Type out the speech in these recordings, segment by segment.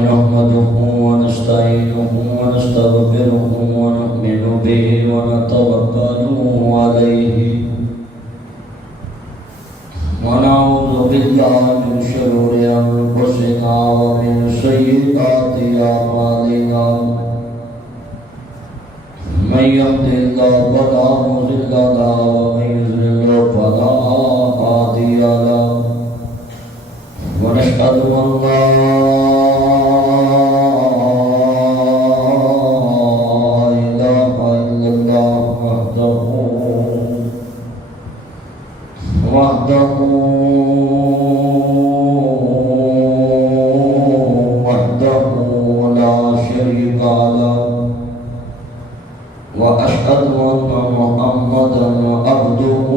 نحمده ونستعينه ونستغفره ونؤمن به ونتوكل عليه ونعوذ بالله من شرور أنفسنا ومن سيئات أعمالنا من يهده الله فلا مضل له ومن يضلل فلا هادي له ونشهد أن لا إله إلا الله وحده لا شريك له وأشهد أن محمدا عبده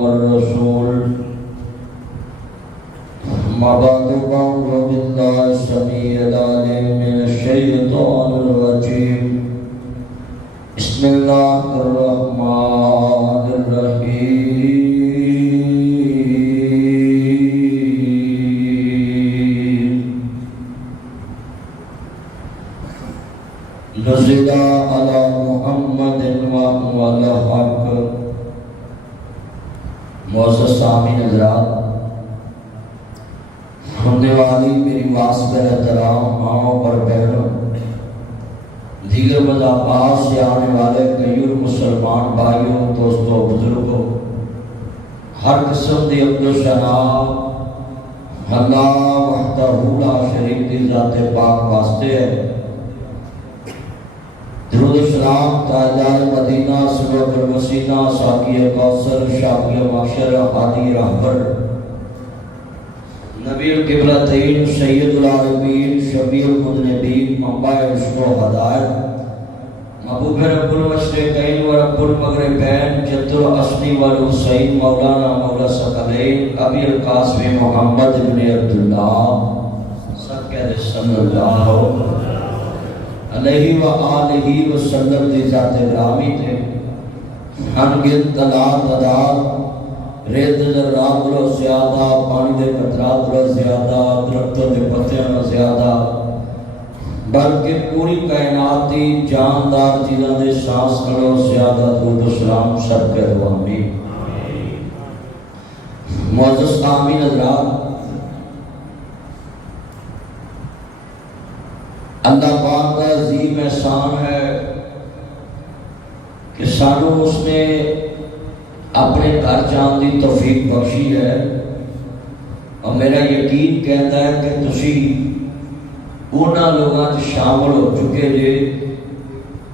والرسول. أما بعد فأعوذ بالله السميع العليم من الشيطان الرجيم. بسم الله الرحمن الرحيم. نزل على محمد وهو الحق. معزز سامعین حضرات، سننے والی میری واسطہ احترام ماؤں اور بہنوں، دیگر مضافات سے آنے والے غیر مسلمان بھائیوں، دوستوں، بزرگوں، ہر قسم دی عبد و ثنا اللہ وحدہ لا شریک دی ذات پاک واسطے ہے. درود و سلام تاجدار مدینہ سلوک الوسینہ ساقی کوثر شافی معشر ہادی رہبر نبی القبلتین سید العالمین شفیع المذنبین منبع عشق و ہدایت محبوب رب المشرقین و رب المغربین جد الاصلی والحسین مولانا مولا ثقلین ابی القاسم محمد ابن عبداللہ صلی اللہ علیہ وآلہ وسلم دی ذات گرامی تھے. انگت تلات تعداد ریت ذرات رو زیادہ، پانی دے قطرات رو زیادہ، درختوں دے پتیاں رو زیادہ، بلکہ پوری کائناتی جاندار چیزاں دے سانس رو زیادہ درود و سلام سب کے روانی. معزز سامعین حضرات، اللہ پاک کا عظیم احسان ہے کہ سانو اس نے اپنے گھر جان دی توفیق بخشی ہے، اور میرا یقین کہتا ہے کہ تسی انہاں لوگاں وچ شامل ہو چکے جے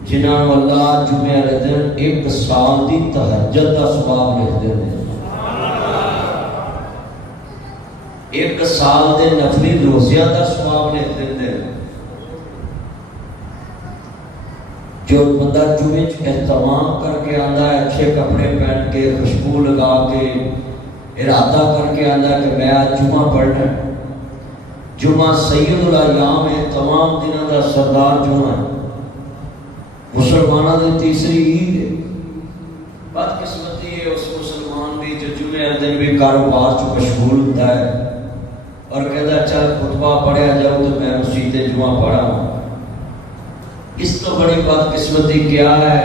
جنہاں نوں اللہ جمعے والے دن ایک سال دی تہجد دا ثواب لکھ دے. ایک سال دے نفلی روزیاں دا ثواب لکھ دے. جو بندہ جمعے اہتمام کر کے آندا ہے، اچھے کپڑے پہن کے، خوشبو لگا کے، ارادہ کر کے آندا ہے کہ میں آج جمعہ پڑھنا ہے. جمعہ سید الایام ہے، تمام دنوں کا سردار جمعہ ہے، مسلمانوں کی تیسری عید ہے. بدقسمتی ہے اس مسلمان بھی جو جمعے دن بھی کاروبار چ مشغول ہوتا ہے اور کہتا ہے چل خطبہ پڑھیا جاؤ تو میں مسجد جمعہ پڑھا ہوں. اس تو بڑی بدقسمتی کیا ہے؟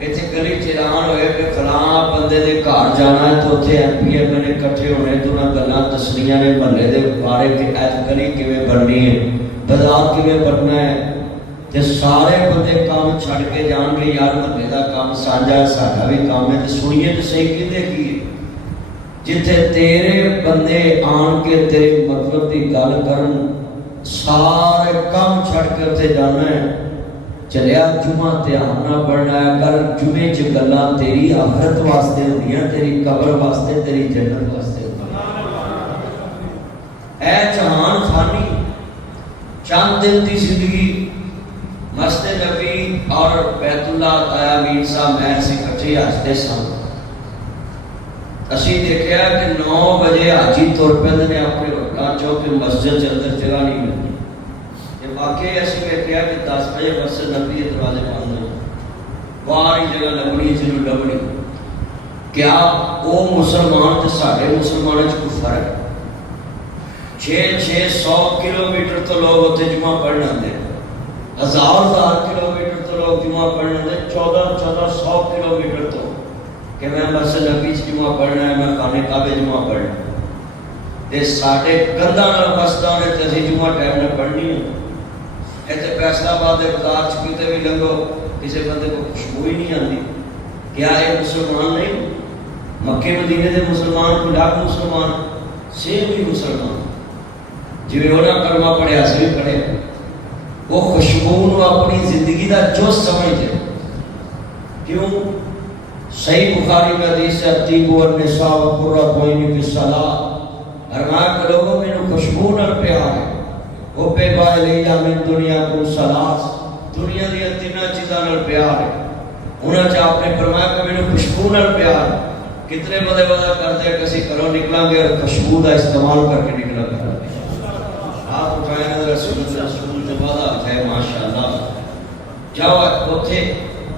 اتنے گلی چیران ہوئے کہ فلاں بندے دے گھر جانا ہے تو اتنے ایم پی ایم نے کٹھے ہونے تو انہیں گلاں دسنیاں نے محلے دے بارے کہ ایس گلی کیویں بننی ہے، بازار کیویں بننا ہے، تے سارے بندے کام چھڑ کے جان کے یار محلے دا کام سانجا ہے، ساڈا بھی کام ہے. تے سنیے تے صحیح کیندے کی ہے؟ جتھے تیرے بندے آن کے تیرے مطلب دی گل کرن سارے کام چھڑ کے اتنے جانا ہے. چلیا جمعہ دھیان نہ پڑھنا ہے، کر جمعے چ گلاں تیری آخرت واسطے ہوندیاں، تیری قبر واسطے، تیری جنت واسطے. اے جہان فانی، چند دن دی زندگی. مسجد نبی اور بیت اللہ آیا مین صاحب مہر سے کٹھے ہستے سن. اسی دیکھا کہ 9 بجے حاجی تر پیندے نے اپنے ہوٹلاں چوں کہ مسجد کے اندر جگہ نہیں ملتی. یہ واقعی اسی دیکھا کہ 10 بجے مسجد نبی دروازے بند ہو، باہر ہی جگہ لبنی جنوں لبنی. کیا وہ مسلمان تے سارے مسلمانوں چ کوئی فرق؟ 600 کلومیٹر تو لوگ اتنے جمعہ پڑھنے آتے ہیں، 1000 کلومیٹر تو لوگ جمعہ پڑھنے آتے ہیں، 1400 کلومیٹر تو کہ میں مسجد نبی جمعہ پڑھنا ہے، میں خانے کعبے جمعہ پڑھنا ہے، تے ساڈے گنداں نال بسداں نے تے اسی جمعہ ٹائم نال پڑھنی ہے۔ ایتھے فیصلہ آباد دے بازار چ کیتے بھی لنگو کسی بندے کو خوشبو ہی نہیں آتی۔ کیا یہ مسلمان نہیں؟ مکے مدینے دے مسلمان کوئی لاکھ مسلمان سیم ہی مسلمان جی انہاں کلمہ پڑھیا اسی بھی پڑھے، وہ خوشبو نو اپنی زندگی دا جز سمجھتے۔ کیوں؟ صحیح بخاری میں حدیث ہے الطیب والنساء وقرۃ عین فی الصلاۃ، فرمایا کہ لوگوں میں خوشبو نال پیار ہے، وہ بے بالیہ من دنیا کو ثلاث، دنیا دی تیناں چیزاں نال پیار ہے۔ انہاں چ آپ نے فرمایا کہ میں خوشبو نال پیار ہے۔ کتنے بندے وعدہ کرتے ہیں کہ اسی گھروں نکلاں گے اور خوشبو کا استعمال کر کے نکلا کریں گے۔ آپ اٹھائیں رسول جو وعدہ ہے ماشاءاللہ، جاؤ اتنے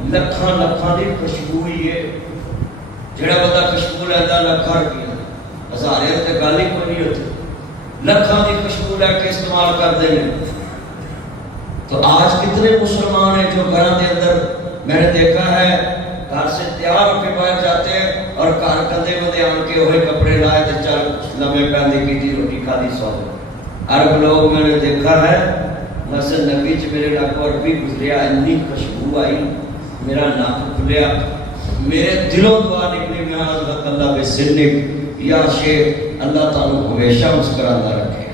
لکھاں دی خوشبو ہی ہے، جڑا بندہ خوشبو لینا لکھاں روپیہ، ہزاریاں تے گل ہی کوئی نہیں ہوتی، لکھاں دی خوشبو لے کے استعمال کرتے ہیں۔ تو آج کتنے مسلمان ہیں جو گھروں کے اندر میں نے دیکھا ہے گھر سے تیار ہو کے باہر جاتے ہیں اور گھر کندھے بندے آن کے وہی کپڑے لائے تو چل لمبے پہننے کی تھی روٹی کھا دی سو۔ عرب لوگ میں نے دیکھا ہے مسجد نبی چ میرے نک پر بھی گزریا، اتنی خوشبو آئی میرا نک کھلیا، میرے دلوں دعا نکلی میں حضرت اللہ بے سنک یا شیخ اللہ تعالیٰ ہمیشہ مسکراتا رکھے۔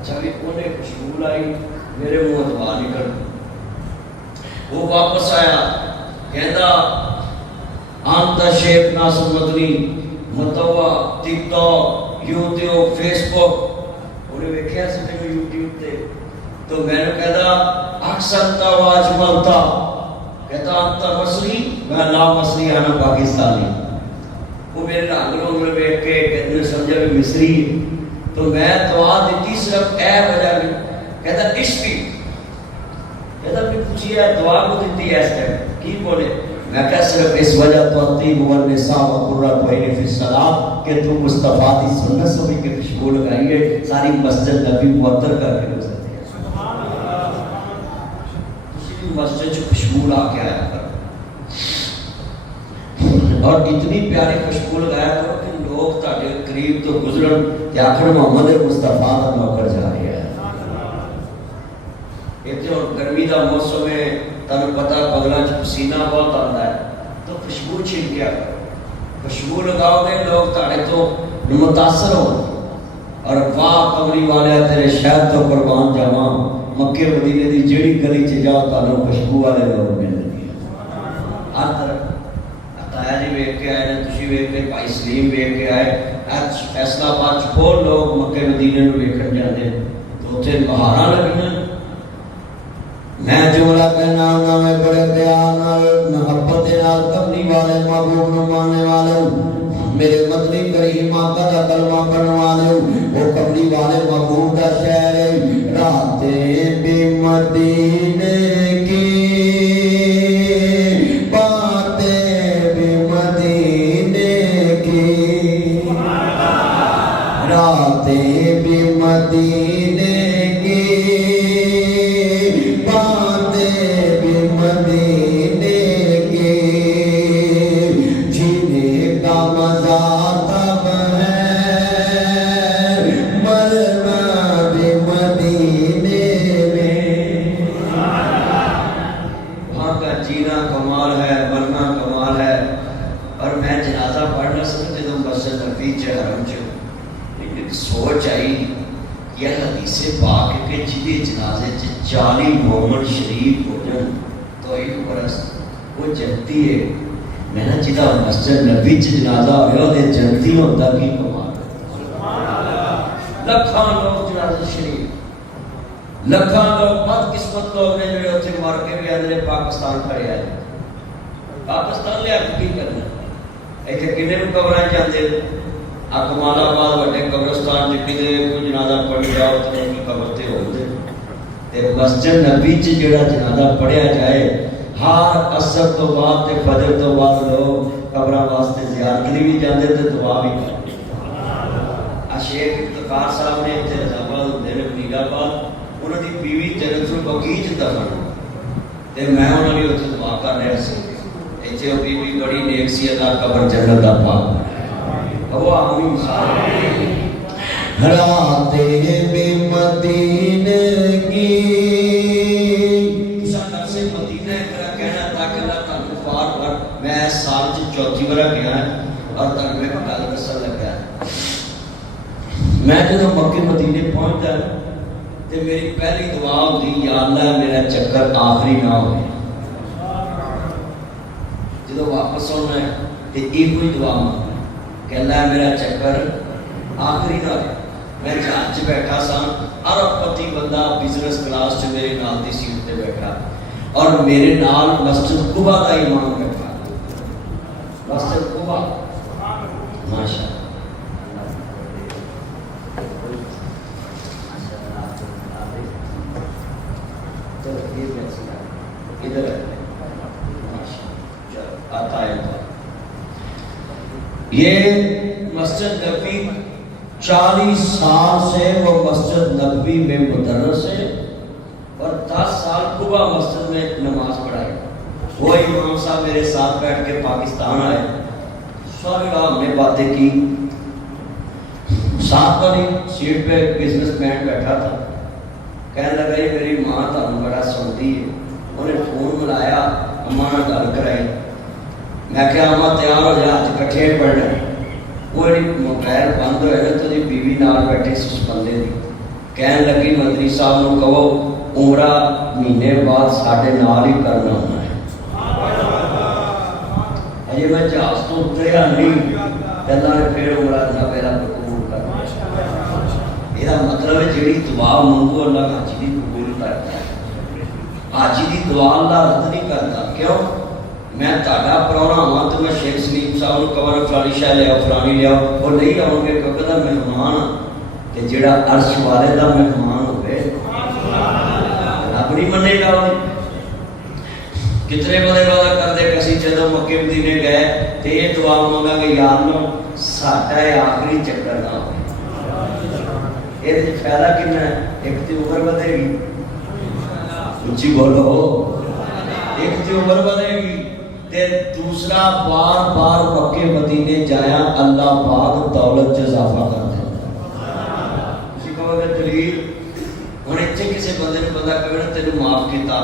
اچھا بھی انہیں خوشبو لائی میرے منہ دعا نکل، وہ واپس آیا کہندا انت شیخ ناصر مدنی متوا ٹک ٹاک یوٹیوب فیس بک انہیں ویکھیا سی میں یوٹیوب تے، تو میں نے کہدا احسنتا واجملتا، کہتا انت مصری، میں لا مصری انا پاکستانی۔ وہ میرے رنگ روپ میں ویکھ کے کہتے سمجھا بھی مصری، تو میں دعا دیتی صرف اے وجہ میں، کہتا اشفی، کہتا بھی پوچھئے دعا کو دیتی ہے اس ٹائم کی بولے؟ میں کہا صرف اس وجہ تو الطیب والنساء وقرۃ عین فی الصلاۃ کہ تو مصطفیٰ کی سنت سے بھی خوشبو لگائی ہے، ساری مسجد نبی معطر کر کے گزرتی ہے۔ سبحان اللہ، کسی بھی مسجد سے خوشبو لا کے آیا کرو اور اتنی پیاری خوشبو لگایا کرو کہ لوگ تہاڈے قریب تو گزرن تے آکھن محمد مصطفیٰ دا نوکر جا رہا ہے۔ اتنے گرمی کا موسم ہے، تمہیں پتا بغلوں چ پسینہ بہت آتا ہے، تو خوشبو چھڑکیا کرو، خوشبو لگاؤ گے لوگ تاڑے تو متاثر ہو۔ اور واہ کملی والے تیرے شہد تو قربان جاواں، مکے مدینے دی جڑی گلی چ جاؤ تانوں خوشبو والے لوگ ملنے گے۔ ہر طرف عطایا جی ویکھ کے آئے نے، تسی ویکھ کے بھائی سلیم ویکھ کے آئے، فیصلہ آباد چ بہت لوگ مکے مدینے نوں ویکھن جاندے، تو اتنے بہاراں لگیاں۔ میں جملہ کہنا ہوں میں بڑے پیار نال محبت نال کملی والے محبوب نو ماننے والے میرے مدنی کریم آقا دا کلمہ پڑھنے والے وہ کملی والے محبوب دا شہر ہے۔ راتیں بھی مدینے کی باتیں بھی مدینے کی، راتیں بھی مدینے سوچ آئی یہ حدیث پاک کہ جدے جنازے 40 مومن شریف ہو جن تو ایک برس وہ جنتی ہے۔ میں نے جدہ مسجد نبی چ جنازہ ہویا دے جنتی ہوتا کی کمال، لکھاں لوگ جنازے شریف، لکھاں لوگ بد قسمت لوگ نے جو اتنے مار کے بھی آدھے پاکستان کھڑے آئے، پاکستان لے آپ کی کرنا ایتھے کنے نوں قبراں جاندے کمال آباد وڈے قبرستان جی دے کوئی جنازہ پڑھ جاؤ تو ان کی قبر تے ہو دے تے مسجد نبی چ جڑا جنازہ پڑھیا جائے ہر عصر تو بعد تے فجر تو بعد لوگ قبر واسطے زیارت لی بھی جاندے تے دعا بھی کرتے. شیخ افتخار صاحب نے اتنے رضاباد ہوتے ہیں نیلا آباد, انہوں کی بیوی جنت البقیع دفن تے میں انہوں نے اتنے دعا کر رہا سی. اتنے وہ بیوی بڑی نیک سی, اللہ قبر جنت دا پاک وہ آمین رات بھی مدینے کی میں سال چوتھی بار گیا اور تک میں گل دسن لگا. میں جب مکے مدینے پہنچتا تو میری پہلی دعا ہوتی یا اللہ میرا چکر آخری نہ ہو. جب واپس آنا ہے تو یہ کوئی دعا مانگنا کہ اللہ میرا چکر آخری نہ ہو. میں جہاز چ بیٹھا سا, ارب پتی بندہ بزنس کلاس چ میرے نال دی سیٹ تے بیٹھا اور میرے نال مسجد قبا کا امام بیٹھا. مسجد قبا ماشاء ادھر آتا ہے. یہ مسجد نبوی 40 سال سے وہ مسجد نبوی میں مدرس ہے اور 10 سال قبا مسجد میں نماز پڑھائی. وہ امام صاحب میرے ساتھ بیٹھ کے پاکستان آئے, سارے ہم نے باتیں کی. ساتھ والی سیٹ پہ بزنس مین بیٹھا تھا, کہنے لگا یہ میری ماں تمہیں بڑا سنتی ہے. انہیں فون ملایا, اماں نے گل کرائی. میں کہا اماں تیار ہو جا, اج کٹھے پڑھنا. وہ موبائل بند ہوئے نا تو بیوی نال بیٹھے سی اس بندے دی, کہنے لگی مدنی صاحب نو کہو عمرہ مہینے بعد ساڈے نال ہی کرنا ہونا ہے. اجے میں جہاز تو اتریا نہیں, اللہ نے پھر عمرہ نہ میرا قبول کرنا. یہ مطلب ہے جہی دعا منگو اللہ حاجی دی قبول کرتا ہے. حاجی دی دعا اللہ رد نہیں کرتا. کیوں؟ میں تاڑا پراؤنا ہوا تو میں شیخ سلیم صاحب کو کور فلانی شاہ لیا فلانی لیا, وہ نہیں آؤں گے کیونکہ دا مہمان کہ جڑا عرش والے دا مہمان ہوئے رب نہیں منے گا. کتنے بڑے وعدہ کر دے کسی جدو مکے مدینے گئے تو یہ دعا مانگا کہ یا اللہ ساڈا آخری چکر نہ ہو. یہ فائدہ کتنا ہے؟ ایک تو عمر بدے گی, اچھی بولو, ایک تو عمر بدے گی, دوسرا بار بار مکے مدینے جایا اللہ پاک دولت اضافہ کر دیتا. اسی کو اگر دلیل ہوں اتنے کسی بندے نے بندہ کہے نا تینوں معاف کیتا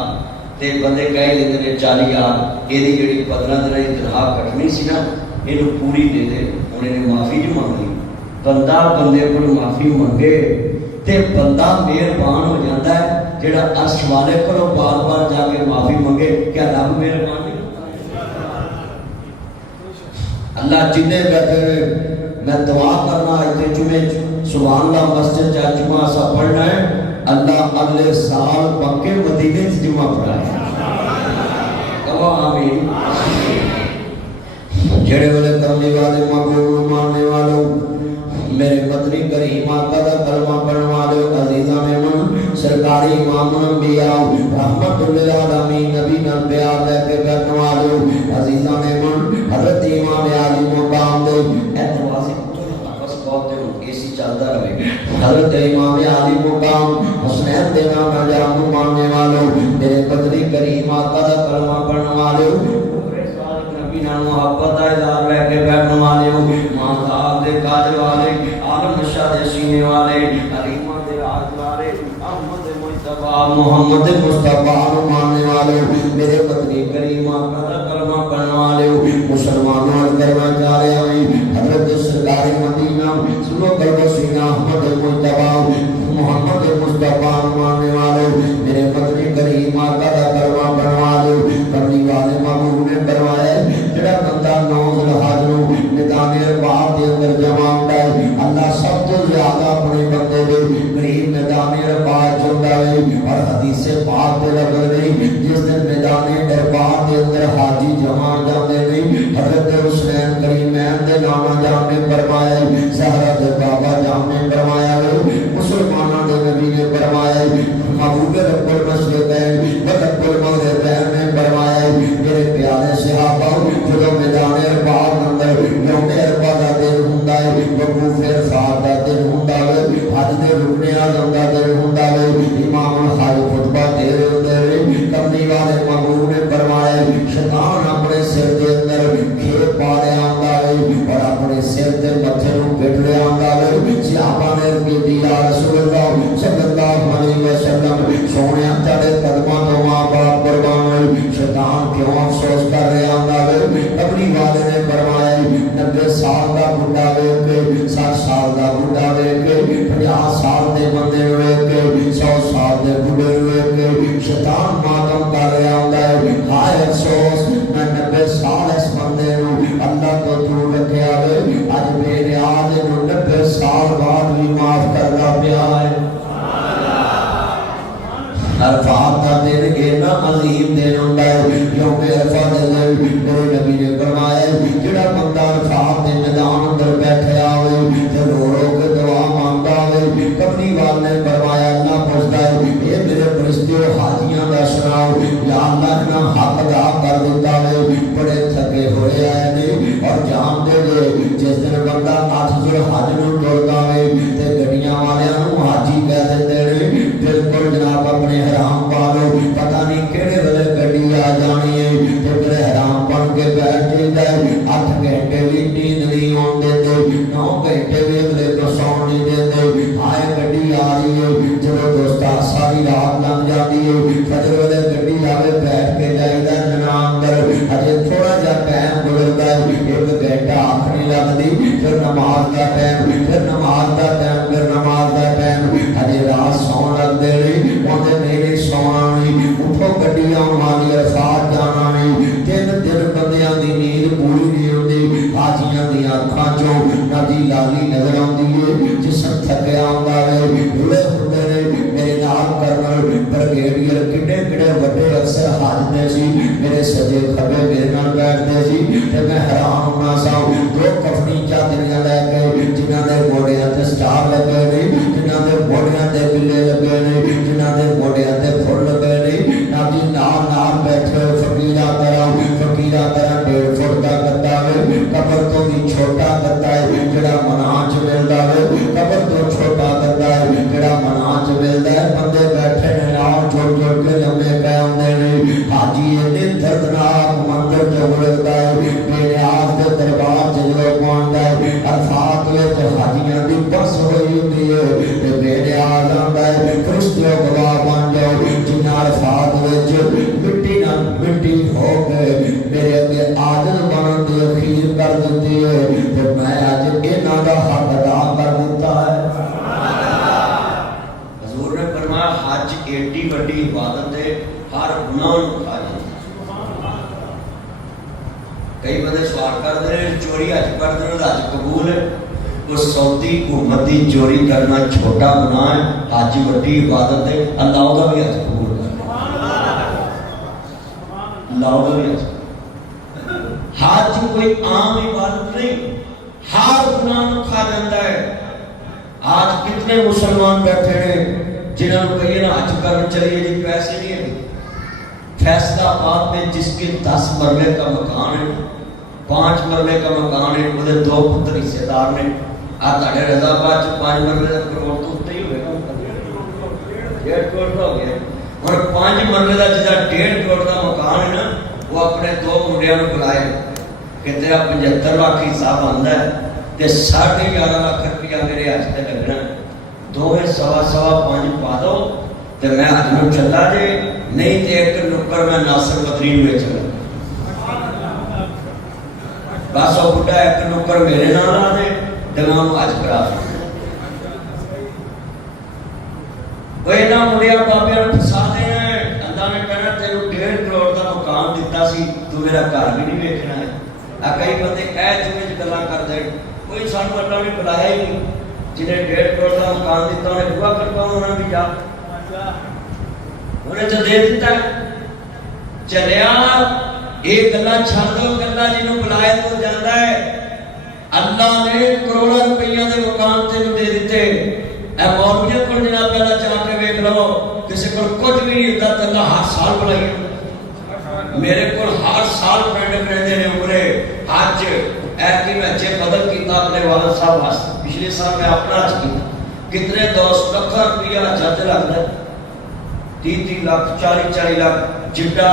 تے بندے کہہ دیتے ہیں 40,000 یہ جی 15 دن کی تنخواہ کٹنی سی نا یہ پوری دے دے. ہوں انہیں معافی جو مانگ لی. بندہ بندے کو معافی منگے تے بندہ مہربان ہو جاتا ہے. جڑا عرش والے کو بار بار جا کے معافی منگے کیا رب مہربان نہیں؟ اللہ جن بیٹھے میں دعا کرنا اتنے جمعے سبحان اللہ مسجد جا جمعہ سا پڑھنا ہے. اللہ اگلے سال مکے مدینے سے جمعہ پڑھائے. کہو آمین. جڑے والے کرنے والے مقبول ماننے والوں میرے مدنی کریم آقا دا کلمہ پڑھنے والے عزیزاں من سرکاری امام انبیاء رحمت للعالمین نبی نال پیار لے کے کرنے والے عزیزاں من حضرت امام علی مقام دے اعتراض بس بہت دیر اسی چلتا رہے. حضرت امام علی مقام حسنین دے نام جام ماننے والوں میرے مدنی کریم آقا دا کلمہ پڑھنے والے نبی نال محبت دا اظہار لے کے بیٹھنے والے ماں صاحب دے کاج والے عالم نشا دے سینے والے حلیمہ دے راج والے احمد مصطفیٰ محمد مصطفیٰ ماننے والے میرے مدنی کریم آقا دا کلمہ پڑھنے والے مسلمانوں کرنا چاہ رہے ہیں حضرت سرکار مدینہ سنو قلب سینہ احمد مصطفیٰ محمد مصطفیٰ ماننے والے میرے مدنی کریم آقا دا کلمہ پڑھنے والے کرنی والے محبوب نے کروایا جڑا بندہ 9 ذوالحج نو میدان عرفات دے اندر جمع ہوندا ہے اللہ سب تو زیادہ اپنے بندے دے قریب میدان عرفات جوندا ہے. اور حدیث پاک دے لفظ نہیں جس دن میدان عرفات دے اندر حاجی جمع جاندے نہیں حضرت حسین کریمین دے نام جام نے فرمایا زہرا دے بابا جام نے فرمایا مسلمانوں دے نبی نے فرمایا محبوب رب المشرقین و رب المغربین نے فرمایا. میرے پیارے صحابہ جدو میدان عرفات وقوف عرفات دا دن ہوندا وے حج دے رکن اعظم دا دن ہوندا وے امام الحج خطبہ دے رہے ہوندے وے کملی والے محبوب نے فرمایا شیطان اپنے سر دے اندر کھیپ پا رہا ہوندا وے اور اپنے سر دے متھے نوں پٹ رہا ہوندا وے صحابہ نے کہی یا رسول اللہ صلی اللہ علیہ وسلم سونیا تیرے قدماں تو ماں باپ قربان شیطان کیوں افسوس کر رہا ہوندا وے کملی والے نے فرمایا 90 سال دا بڈھا ویکھ کے 60 سال دا بڈھا ویکھ کے 50 سال دے بندے نوں ویکھ کے 100 سال دے بڈھے نوں ویکھ کے شیطان ماتم کر رہا ہوندا ہے ہائے افسوس میں 90 سال اس بندے نوں اللہ تو دور رکھیا وے اج بے نیاز نوں 90 سال بعد بھی معاف کرنا پیا ہے عرفات دا دن اینا عظیم دن ہوندا ہے کیونکہ عرفات دے دن میرے نبی نے فرمایا جڑا بندہ عرفات دے میدان اندر بیٹھا ہوئے تے رو رو کے دعا مانگدا ہوئے کملی والے نے فرمایا اللہ پوچھدا ہے اے میرے فرشتے حاجیاں دا سناؤ یا اللہ نے حق ادا کر دیتا ہے بڑے تھکے ہوئے آئے نے اور جان دے جس دن بندہ 8 ذوالحج نوں ٹردا ہے تے گڈیاں والیاں نوں حاجی کہہ دیندے نے بالکل جناب اپنے حرام پالو پتہ نہیں کہڑے ویلے گڈی آ جانی ہے تے پھر حرام بن کے بیٹھ جائے 8 گھنٹے بھی نیند نہیں آن دیتے 9 گھنٹے بھی اگلے کو سون نہیں دیتے آئے گڈی آ رہی ہے چلو دوستا ساری رات لنگ جاتی ہے فجر ویلے گڈی آوے بیٹھ کے جائیدا جنا اندر اجے تھوڑا جا ٹائم گزردا ہے 1 گھنٹہ آنکھ نہیں لگدی پھر نماز دا ٹائم پھر نماز دا ٹائم پھر نماز دا ٹائم اجے رات سون لگ دے اوندے نہیں سونا نہیں اٹھو گڈی آن والی عرفات جانا نہیں 3 دن بندیاں دی نیند پوری نہیں ہوندی حاجیاں دی اکھاں چوں ندی لالی نظر آندی ہے جسم تھکیا ہوندا ہے بھولے ہوندے نے میرے نال کرنل برگیڈیئر کڈے کڈے وڈے افسر حاج نے سی میرے سجے کھبے میرے نال بیٹھدے سی تے میں حیران ہونا سا 2 کفنی چادریاں لے کے جنہاں دے موڑیاں تے سٹار لگے نے جنہاں دے موڑیاں تے بلے لگے نے جنہاں دے موڑیاں تے پھول لگے نے نبی نال بیٹھے فقیرہ طرح 1.5 فٹ دا گدا ہے قبر تو بھی چھوٹا گدا ہے جڑا مناچ ملدا ہے قبر تو چھوٹا گدا ہے جڑا مناچ ملدا ہے بندے بیٹھے نے نال جوڑ جوڑ کے لمبے پے ہوندے نے حاجی اتنے دردناک منظر جو لگدا ہے میرے آپ دے دربار چ جو پہنچدا ہے عرفات وچ حاجیاں دی بس ہوئی ہوندی ہے تے میرے آدم ہے فرشتے گواہ بن جاؤ جنہاں عرفات وچ مٹی نال مٹی ہو گئے میرے اگے عادل بنن دی اخیر کر دتی ہے تے میں اج انہاں دا حق ادا کر دیتا ہے حضور نے فرمایا حج ایڈی بڑی عبادت ہے ہر گناہ نوں کھا جاتا کئی بندے سوال کرتے ہیں چوری حج کرتے ہیں حج قبول ہے اس سعودی حکومت کی چوری کرنا چھوٹا گناہ ہے حج بڑی عبادت ہے اللہ کا بھی حج قبول کرنا اللہ کا بھی حج کوئی عام عبادت نہیں ہر گناہ نوں کھا جاتا ہے آج کتنے مسلمان بیٹھے ہیں جنہوں نے کہیے نا حج کرنے چلیے جی پیسے نہیں ہے فیصلہ آباد میں جس کے 10 مرلے کا مکان ہے 5 مرلے کا مکان ہے وہ 2 پتر حصے دار نے آدھے رضا آباد 5 مرلے کا کروڑ تو اتنے ہی ہوئے گا 1.5 کروڑ کا ہو گیا اور 5 مرلے کا جہاں 1.5 کروڑ کا مکان ہے نا وہ اپنے 2 منڈیاں کو بلائے کہ تیرا 75 لاکھ حساب آتا ہے تے 11.5 لاکھ روپیہ میرے ہاتھ سے لگنا 2 5.5 پا دو تے میں حج نوں چلا جے نہیں تے ایک نکر میں ناصر بدری نوں بیچ لوں بس وہ بڈھا ایک نکر میرے نال آ دے تے میں انہوں حج کرا دوں وہ یہاں منڈیا بابیاں نوں پھسا دینا ہے اللہ نے کہنا تینوں 1.5 کروڑ کا مکان دیتا سی تو میرا گھر بھی نہیں ویکھنا ہے آ کئی بندے اے جویں گلاں کردے کوئی سانوں اللہ نے بلایا ہی نہیں جنہیں 1.5 کروڑ کا مکان دیتا انہیں دعا کرتا انہوں نے بھی جا انہیں تو دے دیتا ہے چلیا ایک گلا چھڑ دو گلا جنہوں بلائے تو جاتا ہے اللہ نے کروڑا روپیہ دے مکان تینوں دے دیتے اے مولویوں کو جناب پہلا چاہ کے ویکھ لو کسی کو کچھ بھی نہیں ہوتا اللہ ہر سال بلائیے میرے کو ہر سال فرینڈ رہتے ہیں عمرے حج ایک میں اچھے قدر کیتا اپنے والد صاحب واسطے पिछले साल मैं अपना हज किया, कितने 10 लाख रुपया जज लगता है, 30 लाख 40 लाख जिड्डा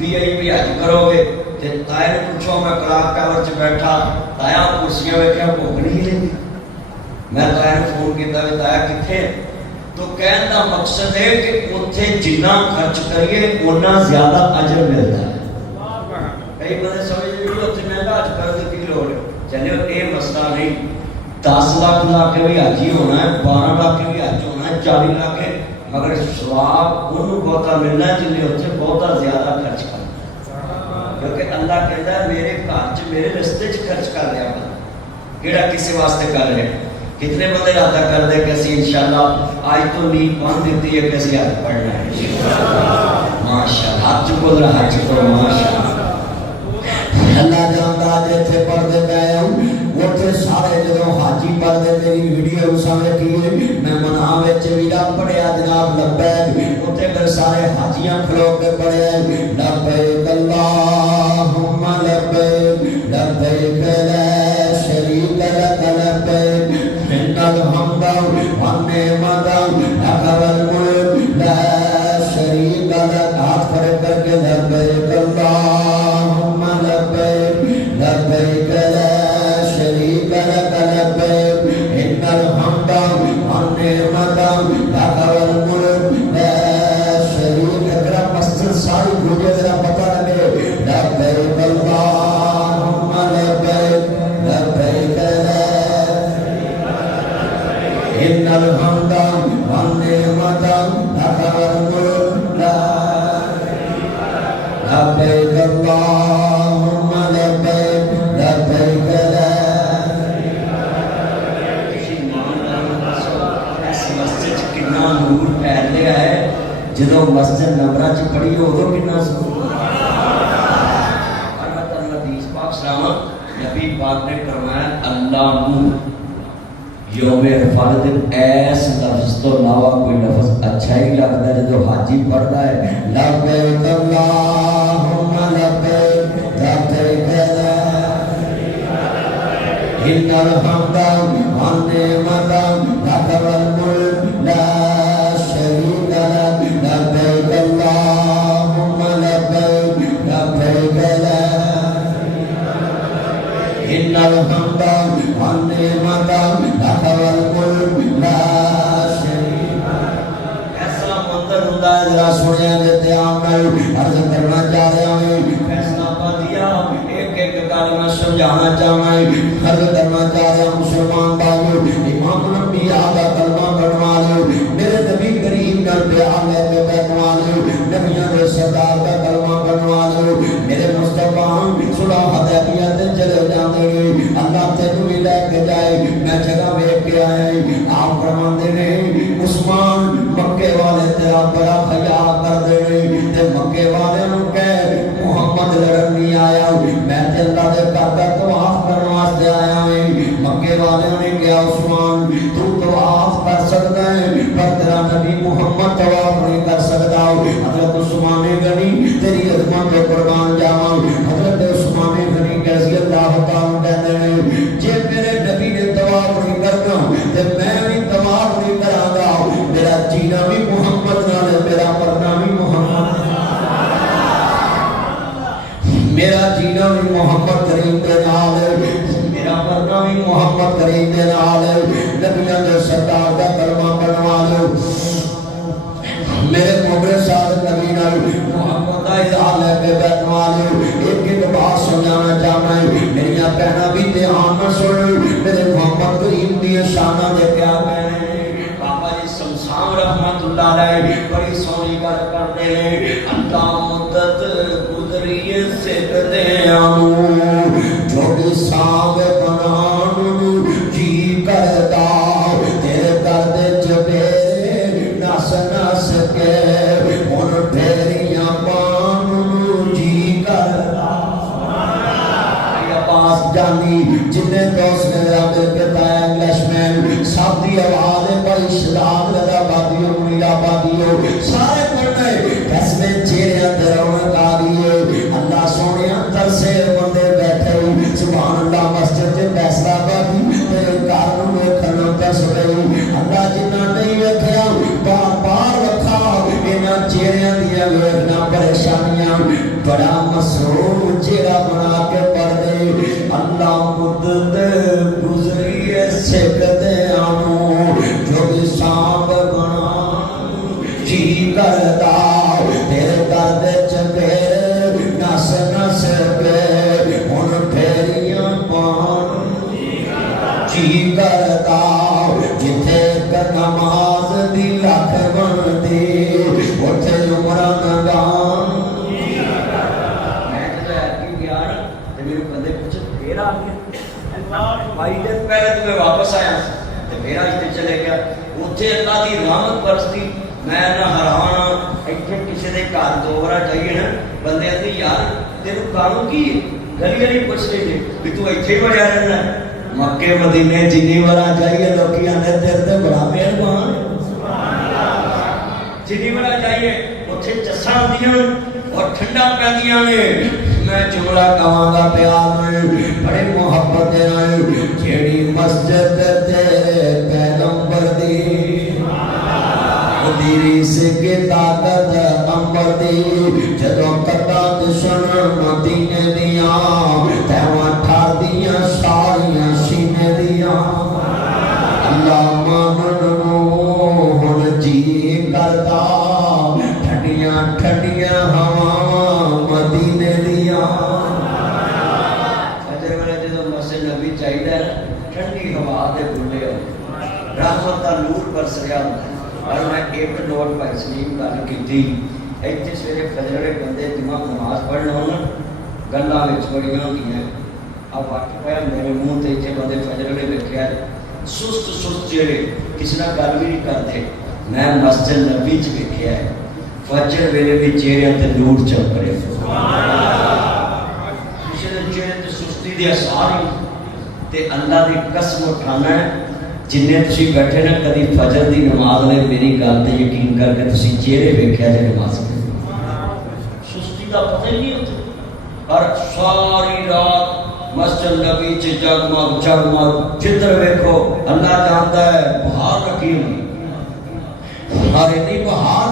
VIP हज करोगे तो ताए ने पूछो, मैं क्लाक टावर च बैठा, ताया कुर्सियां वेख्या भुख नहीं लेती, मैं ताया ने फोन किया भी ताया किथे, तो कहने का मकसद है कि उत्थे जिन्ना खर्च करिए उन्ना ज्यादा अजर मिलता है। कई बंदे समझते हैं उत्थे महंगा हज कर की लोड़ है, चलो ये मसला नहीं, 10 लाख ला के भी हज ही होना है, 12 लाख के भी हज होना है, 40 लाख के, मगर सवाब उन्होंने बहुता मिलना है जिन्हें उत्थे बहुता ज्यादा खर्च करना, क्योंकि अल्लाह कहता है मेरे घर च मेरे रस्ते च खर्च कर लिया बंदा, केड़ा किसी वास्ते कर रहे। कितने बंदे इरादा कर दे कि असीं इंशाअल्लाह आज तो नींद बांध देती है कि असीं हज पढ़ना है, माशाअल्लाह हज बोल रहा हज तो माशाअल्लाह अल्लाह जानदा जिथे पढ़दे पए उत्थे सारे जदों हाजी पढ़दे मेरी वीडियो सामने की मैं मना विच वीरा पढ़िया जनाब लब्बैक, उत्थे फिर सारे हाजियां खलो के पढ़िया लब्बैक अल्लाहुम्मा लब्बैक लब्बैक ला शरीक लक लब्बैक इन्नल हम्दा वन निअमता लक वल मुल्क ला शरीक लक, हाथ खड़े करके लब्बैक अल्लाहुम्मा लब्बैक लब्बैक ला शरीक लक लब्बैक इन्नल हम्दा वन निअमता लक वल मुल्क ला शरीक लक। अगर मस्जिद सारी घूमे जरा पता लगे लब्बैक अल्लाहुम्मा लब्बैक लब्बैक ला इन्नल हम्दा वन निअमता लक वल मुल्क ला लब्बैक अल्लाहुम्मा लब्बैक लब्बैक ला। कितना नूर फैल रहा है, जो मस्जिद नंबरा च पढ़ी उदो कितना नबी पाक ने फरमाया अल्लाह यौम अरफा के दिन ऐस लफ्ज तो अलावा कोई लफ्ज अच्छा ही लगता है जो हाजी पढ़ता है लब्बैक अल्लाहुम्मा लब्बैक लब्बैक ला इन्नल हम्दा वन निअमता लक वल मुल्क ला शरीक लक लब्बैक अल्लाहुम्मा लब्बैक लब्बैक ला इन्नल हम्दा वन निअमता लक वल मुल्क ला शरीक लक। ऐसा मंदिर होता है जरा सुनिया जे ध्यान नाल अर्ज करना चाह रहा हूं, फैसला दिया एक एक गल मैं समझाना चाहना है, अर्ज करना चाह रहा हूं मुसलमान भाइयों, इमाम नबिया का कलमा बनवा लो, मेरे नबी करीम का प्यार लेके बैठवा लो, नबियों के सरदार का कलमा बनवा लो, मेरे मुस्तफा सुलह हदैबिया ते चले जाते अल्लाह तेनू भी लेके जाए। मैं जगह वेख के आया आप फरमाते ने उस्मान मक्के वाले तेरा बड़ा ख्याल करते हैं ते मक्के वाले नु कह मुहम्मद लड़न नहीं आया, मैं ते अल्लाह दे घर दा तवाफ करने वास्ते आया हूं। मक्के वाले ने कहा उस्मान तू तवाफ कर सकता है पर तेरा नबी मुहम्मद तवाफ नहीं कर सकता। हजरत उस्मान गनी तेरी अजमत पे कुर्बान जावां। हजरत उस्मान गनी कैसी अल्लाह ताला कहते हैं जे मेरे नबी ने तवाफ नहीं करना ते मैं भी तवाफ नहीं करांगा, मेरा जीना भी मुहम्मद नाल है, मेरा मरना भी मुहम्मद, मेरा जीना भी मोहम्मद करीम के नाल है, मेरा मरना भी मोहम्मद करीम के नाल है। नबियों के सरदार का कलमा बनवा लो, मेरे मोहम्मद साहब नबी नाल मोहम्मद का इज़हार लेके बैठवा लो। एक एक बात समझाना चाहना है, मेरिया भैना भी ध्यान में सुन, मेरे मोहम्मद करीम दी शाना दे क्या कहने। बाबा जी शमशान रहमतुल्लाह अलैह बड़ी सोहनी गल करते हैं, अल्लाह मुद्दत गुजरिए सिकदे आऊं जोड़ी साग बनानु जी करदा तेरे दर्द चबेरे नस नस के हुन फेरियां पानु जी करदा। पास जानी जिन्ने दोस्त ने मिल के पाया इंग्लिशमैन सब दी आवाज है बड़ी शराब लगा बादियों मुनीरा बादियों सारे पढ़ने फैसले चेहरे अंदर रौनक आ रही है। अल्लाह सोने अंदर से बंदे बैठे सुभान अल्लाह मस्जिद में फैसला अल्लाह जिन्ना नहीं रखा बार बार रखा इन्हां चेहरियां दियां वेदना परेशानियां बड़ा मसरूम चेहरा बना के पढ़ दे अल्लाह मुद्दत गुजरी है सिखते आनू जो भी सांप बना जी करदा तेरे दर्द च तेरे नस नस पे हुण फेरियां पान जी करदा जिथे एक नमाज दी लख बनदी उथे उमरां नगान मैं तो ऐसी गया ना तो मेरे बंदे कुछ फिर आ गया भाई दिन पहले तो मैं वापस आया तो मेरा इतने चले गया उत्थे अल्लाह की रहमत बरसती मैं ना हैरान इतने किसी के घर दो बार जाइए ना बंदे आते यार तेन काम की गली गली पूछ लेंगे भी तू इतने ही बढ़िया रहना मक्के मदीने जिन्नी बार जाइए लोग आते तेरे ते बड़ा मेहरबान जिन्नी बार जाइए उत्थे चस्सा आदियां और ठंडा पैंदियां ने मैं जुमला कहांगा प्यार में बड़े मोहब्बत नाल जेड़ी मस्जिद तेरे पैगंबर दी तेरी सिके ताकत अंबर दी जदों कदा दुश्मन मदीने दियां तैवां ठार दियां सारियां सीने दियां अल्लाह मानन नूं हुण जी करदा ठंडियां ठंडियां हवावां मदीने दियां अजर वाले जदों मस्जिद नबी चाहिदा ठंडी हवा दे बुले रहमत दा नूर बरस रहा हुंदा और मैं एक नोट भाई सलीम गल की इतने सवेरे फजरे बंदे दिमाग नमाज पढ़ना हो गल्लां बड़िया होंगे अब अट पाया मेरे मुँह से इतने बंदे फजरे वेख्या सुस्त सुस्त जेड़े किसी ना गल भी नहीं करते मैं मस्जिद नबी च वेख्या है फजर वेले भी चेहरे ते नूर चमक रहे किसी के चेहरे ते सुस्ती के आसार ही ते अल्लाह की कसम उठाना है जिन्ने तुसी बैठे ना कभी फजर की नमाज ने मेरी गल ते यकीन करके तुसी चेहरे वेख्या जे नमाज सुस्ती का पता ही नहीं होता और सारी रात मस्जिद नबी च जगमग जगमग जिधर वेखो अल्लाह जानता है बहार रखी हुई और इतनी बहार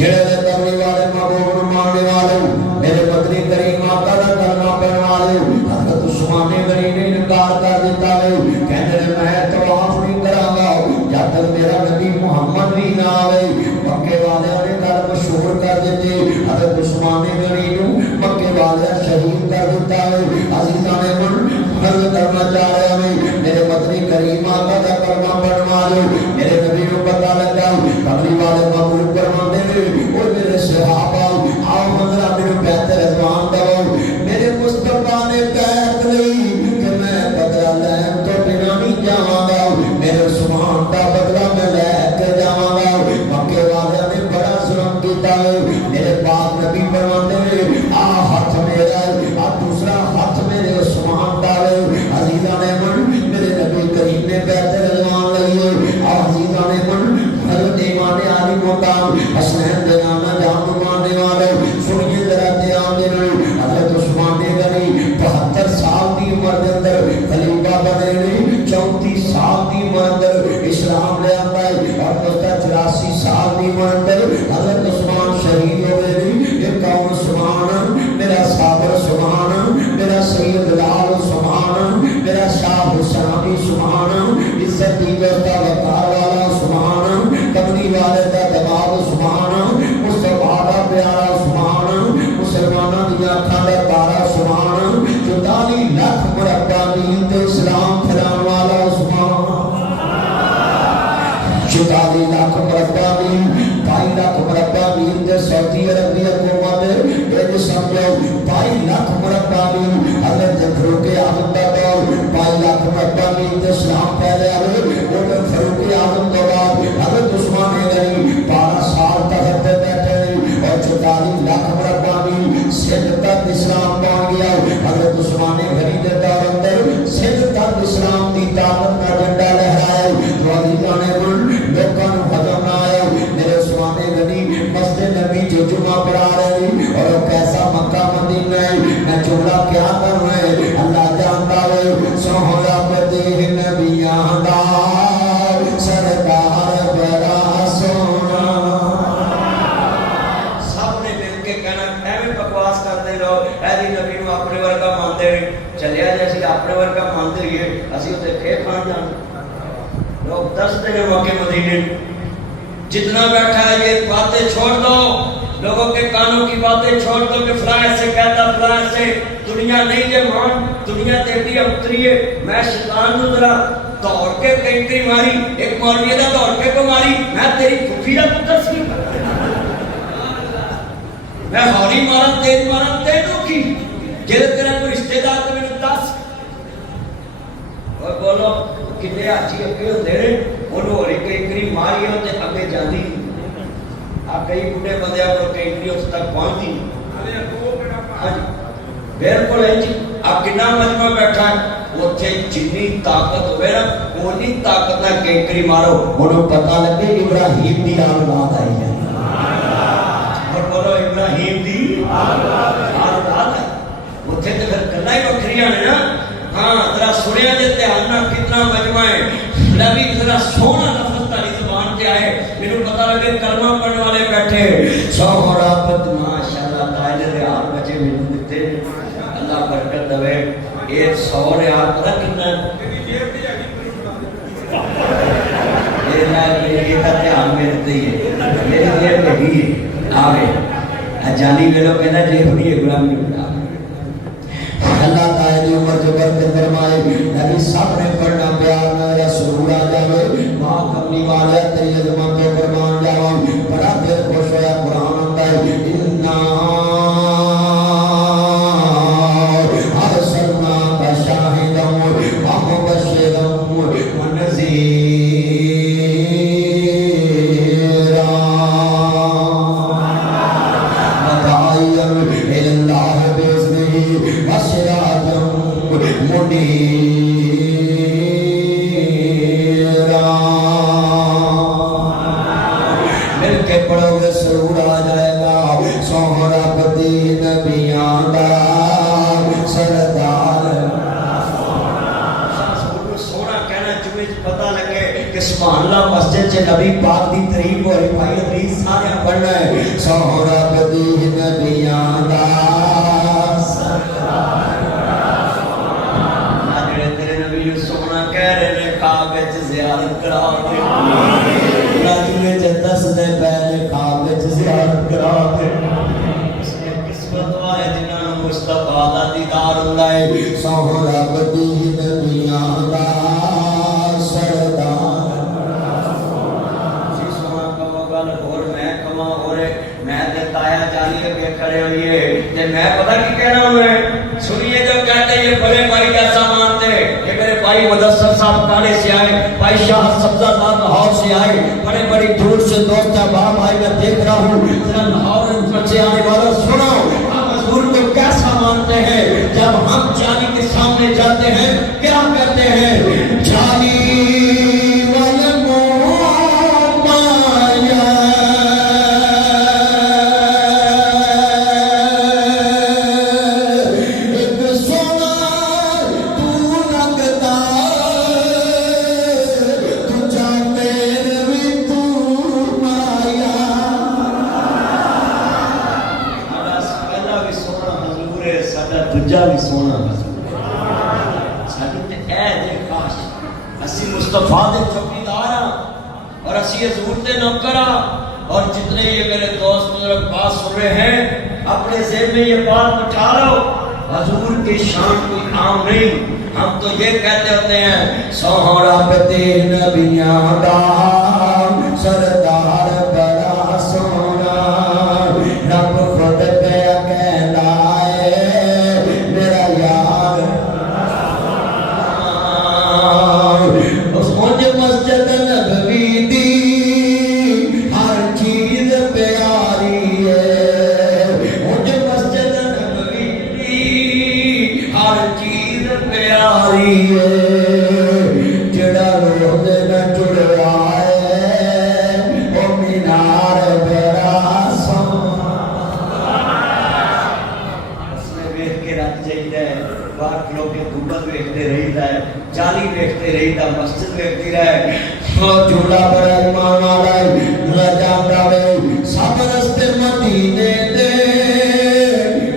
जेड़े करने वाले महबूब मानने वाले मेरे पत्नी करीम माता का कलमा पढ़ने वाले हजरत उस्मान गनी ने इनकार कर दिता है कहते मैं तवाफ नहीं करांगा जब तक मेरा नबी मुहम्मद भी ना आवे मक्के वाले ने गल मशहूर कर देते हजरत उस्मान गनी नु मक्के वाले शहीद कर दिता है अजीजां ने मन फर्ज करना चाह रहे हैं मेरे पत्नी करीम माता का कलमा पढ़ने वाले मेरे नबी को पता लगा कमली वाले महबूब फरमाते हैं ओ मेरे सहाबा आओ मंजरा मेरे बेहतर रज़वान दो मेरे मुस्तफा ने कहत नहीं कि मैं बदला लैन तो बिना नहीं जावांगा मेरे उस्मान का बदला मैं लेके जावांगा मक्के वाले ने बड़ा जुल्म किया मेरे पाक नबी फरमाते हैं आ हाथ मेरा आ दूसरा हाथ मेरे उस्मान का अजीजा ने मन मेरे नबी करीम ने बेहतर रज़वान लिए आ अजीजा ने मन हजरत इमाम आली मुकाम हसनैन दे नाम जान मानने वाले सुनिए जरा ध्यान दे हजरत उस्मान गनी 72 साल की उम्र के अंदर खलीफा बने 34 साल की उम्र अंदर इस्लाम ले आता है और 84 साल की उम्र अंदर हजरत उस्मान शहीद हो गए ये कौन सुभान मेरा साबर सुभान मेरा सैयद लाल सुभान मेरा शाह हुसैनी सुभान इज्जत दी व्यवस्था वकार वाला सुभान कमली वाले का दबाव सुभान मुस्तफा का प्यारा सुभान मुसलमाना दी अखां दा तारा सुभान 44 लाख मुरब्बा दीन ते इस्लाम फैलाने वाला सुभान 44 लाख मुरब्बा दीन 22 लाख मुरब्बा दीन ते सऊदी अरब दी हुकूमत ये समझो 22 लाख मुरब्बा दीन हजरत फारूक आजम दा दौर 22 लाख मुरब्बा दीन ते इस्लाम फैलाया और फारूक आजम के बाद हजरत उस्मान गनी 12 साल तक बैठे और 44 लाख मुरब्बा दीन सिंध तक इस्लाम पहुंच गया हजरत उस्मान गनी के दौर अंदर सिंध तक इस्लाम की ताकत का झंडा लहराया तो अजीजा ने लोगों को हजम ना आया मेरे उस्मान गनी मस्जिद नबी जो जुमा पढ़ा रहे और कैसा मक्का मदीना है मैं जुमला क्या कर रहे अल्लाह जानता है सोहरा पे नबियां दा अपने वर्गा मानते हुए असि उसे थे खान जान लोग दसते हैं मक्के मदीने जितना बैठा है ये बातें छोड़ दो लोगों के कानों की बातें छोड़ दो कि फलां से कहता फलां से दुनिया नहीं है मान दुनिया तेरी उतरी है मैं शैतान नूं जरा दौड़ के कैंकरी मारी एक मौलवी ने दौड़ के को मारी मैं तेरी फुफी का पुत्र सी मैं हौली मारा तेनू की जे तेरा कोई रिश्तेदार तो मैंने दस और बोलो कितने हाजी अगे होंदे ने ओनू हौली कैंकरी मारी ते अगे जांदी आ कई बुढ़े बंदे को कैंकरी उस तक पहुंचदी हां बिल्कुल इंज आ कितना मजमा बैठा है उत्थे जिन्नी ताकत होवे ना ओनी ताकत ना कैंकरी मारो ओनू पता लगे इब्राहिम दी औलाद आई है और बोलो इब्राहिम दी औलाद है उत्थे ते फिर गल्लां ही वखरियां ने ना हां जरा सुनिया जे ध्यान नाल कितना मजमा है नबी जरा सोना लफ्ज़ तारी ज़ुबान पे आए मेनू पता लगे कलमा पढ़ने वाले बैठे सोहरा पत माशाअल्लाह ताजे रियाल बचे मेनू दिते अल्लाह बरकत देवे ये 100 रियाल पता कितना तेरी जेब दी हैगी ये का ध्यान मेरे ते ही है मेरी जेब लगी है आवे जानी वेलो कहना जेब नहीं है गुलाम नहीं अल्लाह ताला की उम्र जो बरकत फरमाए नबी सब ने पढ़ना प्यार ना रसूल आ जावे मां कमली वाले तेरी अजमत पे कुर्बान जावा बड़ा दिल खुश होया कुरान आंदा है इन्ना अरसलना का शाहिदन व मुबश्शिरन व नज़ीरा मदाइयन इल्लाह बिइज़्निही वसिराजन मुनीरा मिलके पढ़ोगे जरूर आ जाएगा सोहरा पति नबियां दा सरदार सोना कहना जुमे पता लगे कि सुभान अल्लाह मस्जिद च नबी पाक दी तारीफ हो रही भाई हदीस सारे पढ़ना है सोहरा पति नबियां दा सोना कह रहे ने काबे च ज़ियारत करा दे राजुए च दस दे पहले काबे च ज़ियारत करा दे किस्मत वाले जिन्हां नूं मुस्तफा दा दीदार हुंदा है सोहरा बदी नबियां दा सरदार जी सोना कमा गल और मैं कमा और मैं ते ताया जानी अगे खड़े होइए ते मैं पता की कहना मैं सुनिए जब कहते ये बड़े भाई कैसा मानते ये मेरे भाई मुदस्सर साहब काले से आए भाई शाह सब्जा साहब लाहौर से आए बड़े बड़ी दूर से दोस्त है बाप भाई मैं देख रहा हूँ जरा लाहौर से आने वालों सुनो हम हजूर को कैसा मानते हैं जब हम जानी के सामने जाते हैं क्या कहते हैं जानी दूजा भी सोना साडी ते ऐ दे काश असी मुस्तफा दे चौकीदार हां और असी हजूर दे नौकर हां और जितने ये मेरे दोस्त बुजुर्ग बात सुन रहे हैं अपने ज़हन में ये बात बिठा लो हजूर की शान कोई आम नहीं हम तो ये कहते होते हैं सोहरा पते नबियां दा सरदार बड़ा सोना रब खुद पे कहता मस्जिद नबवी दी हर चीज प्यारी है मुझे मस्जिद नबवी दी हर चीज प्यारी है जड़ा रोज न जुड़वा है वो मीनार बड़ा सोना वेख के रख जाइए बाहर खड़ो के गुंबद देखते रहीदा है जाली देखते रहीदा मस्जिद देखती रहे वो झूला बड़ा ईमान वाला है न जाता वे सब रस्ते मदीने दे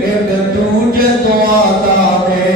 एक दूजे तो आता ने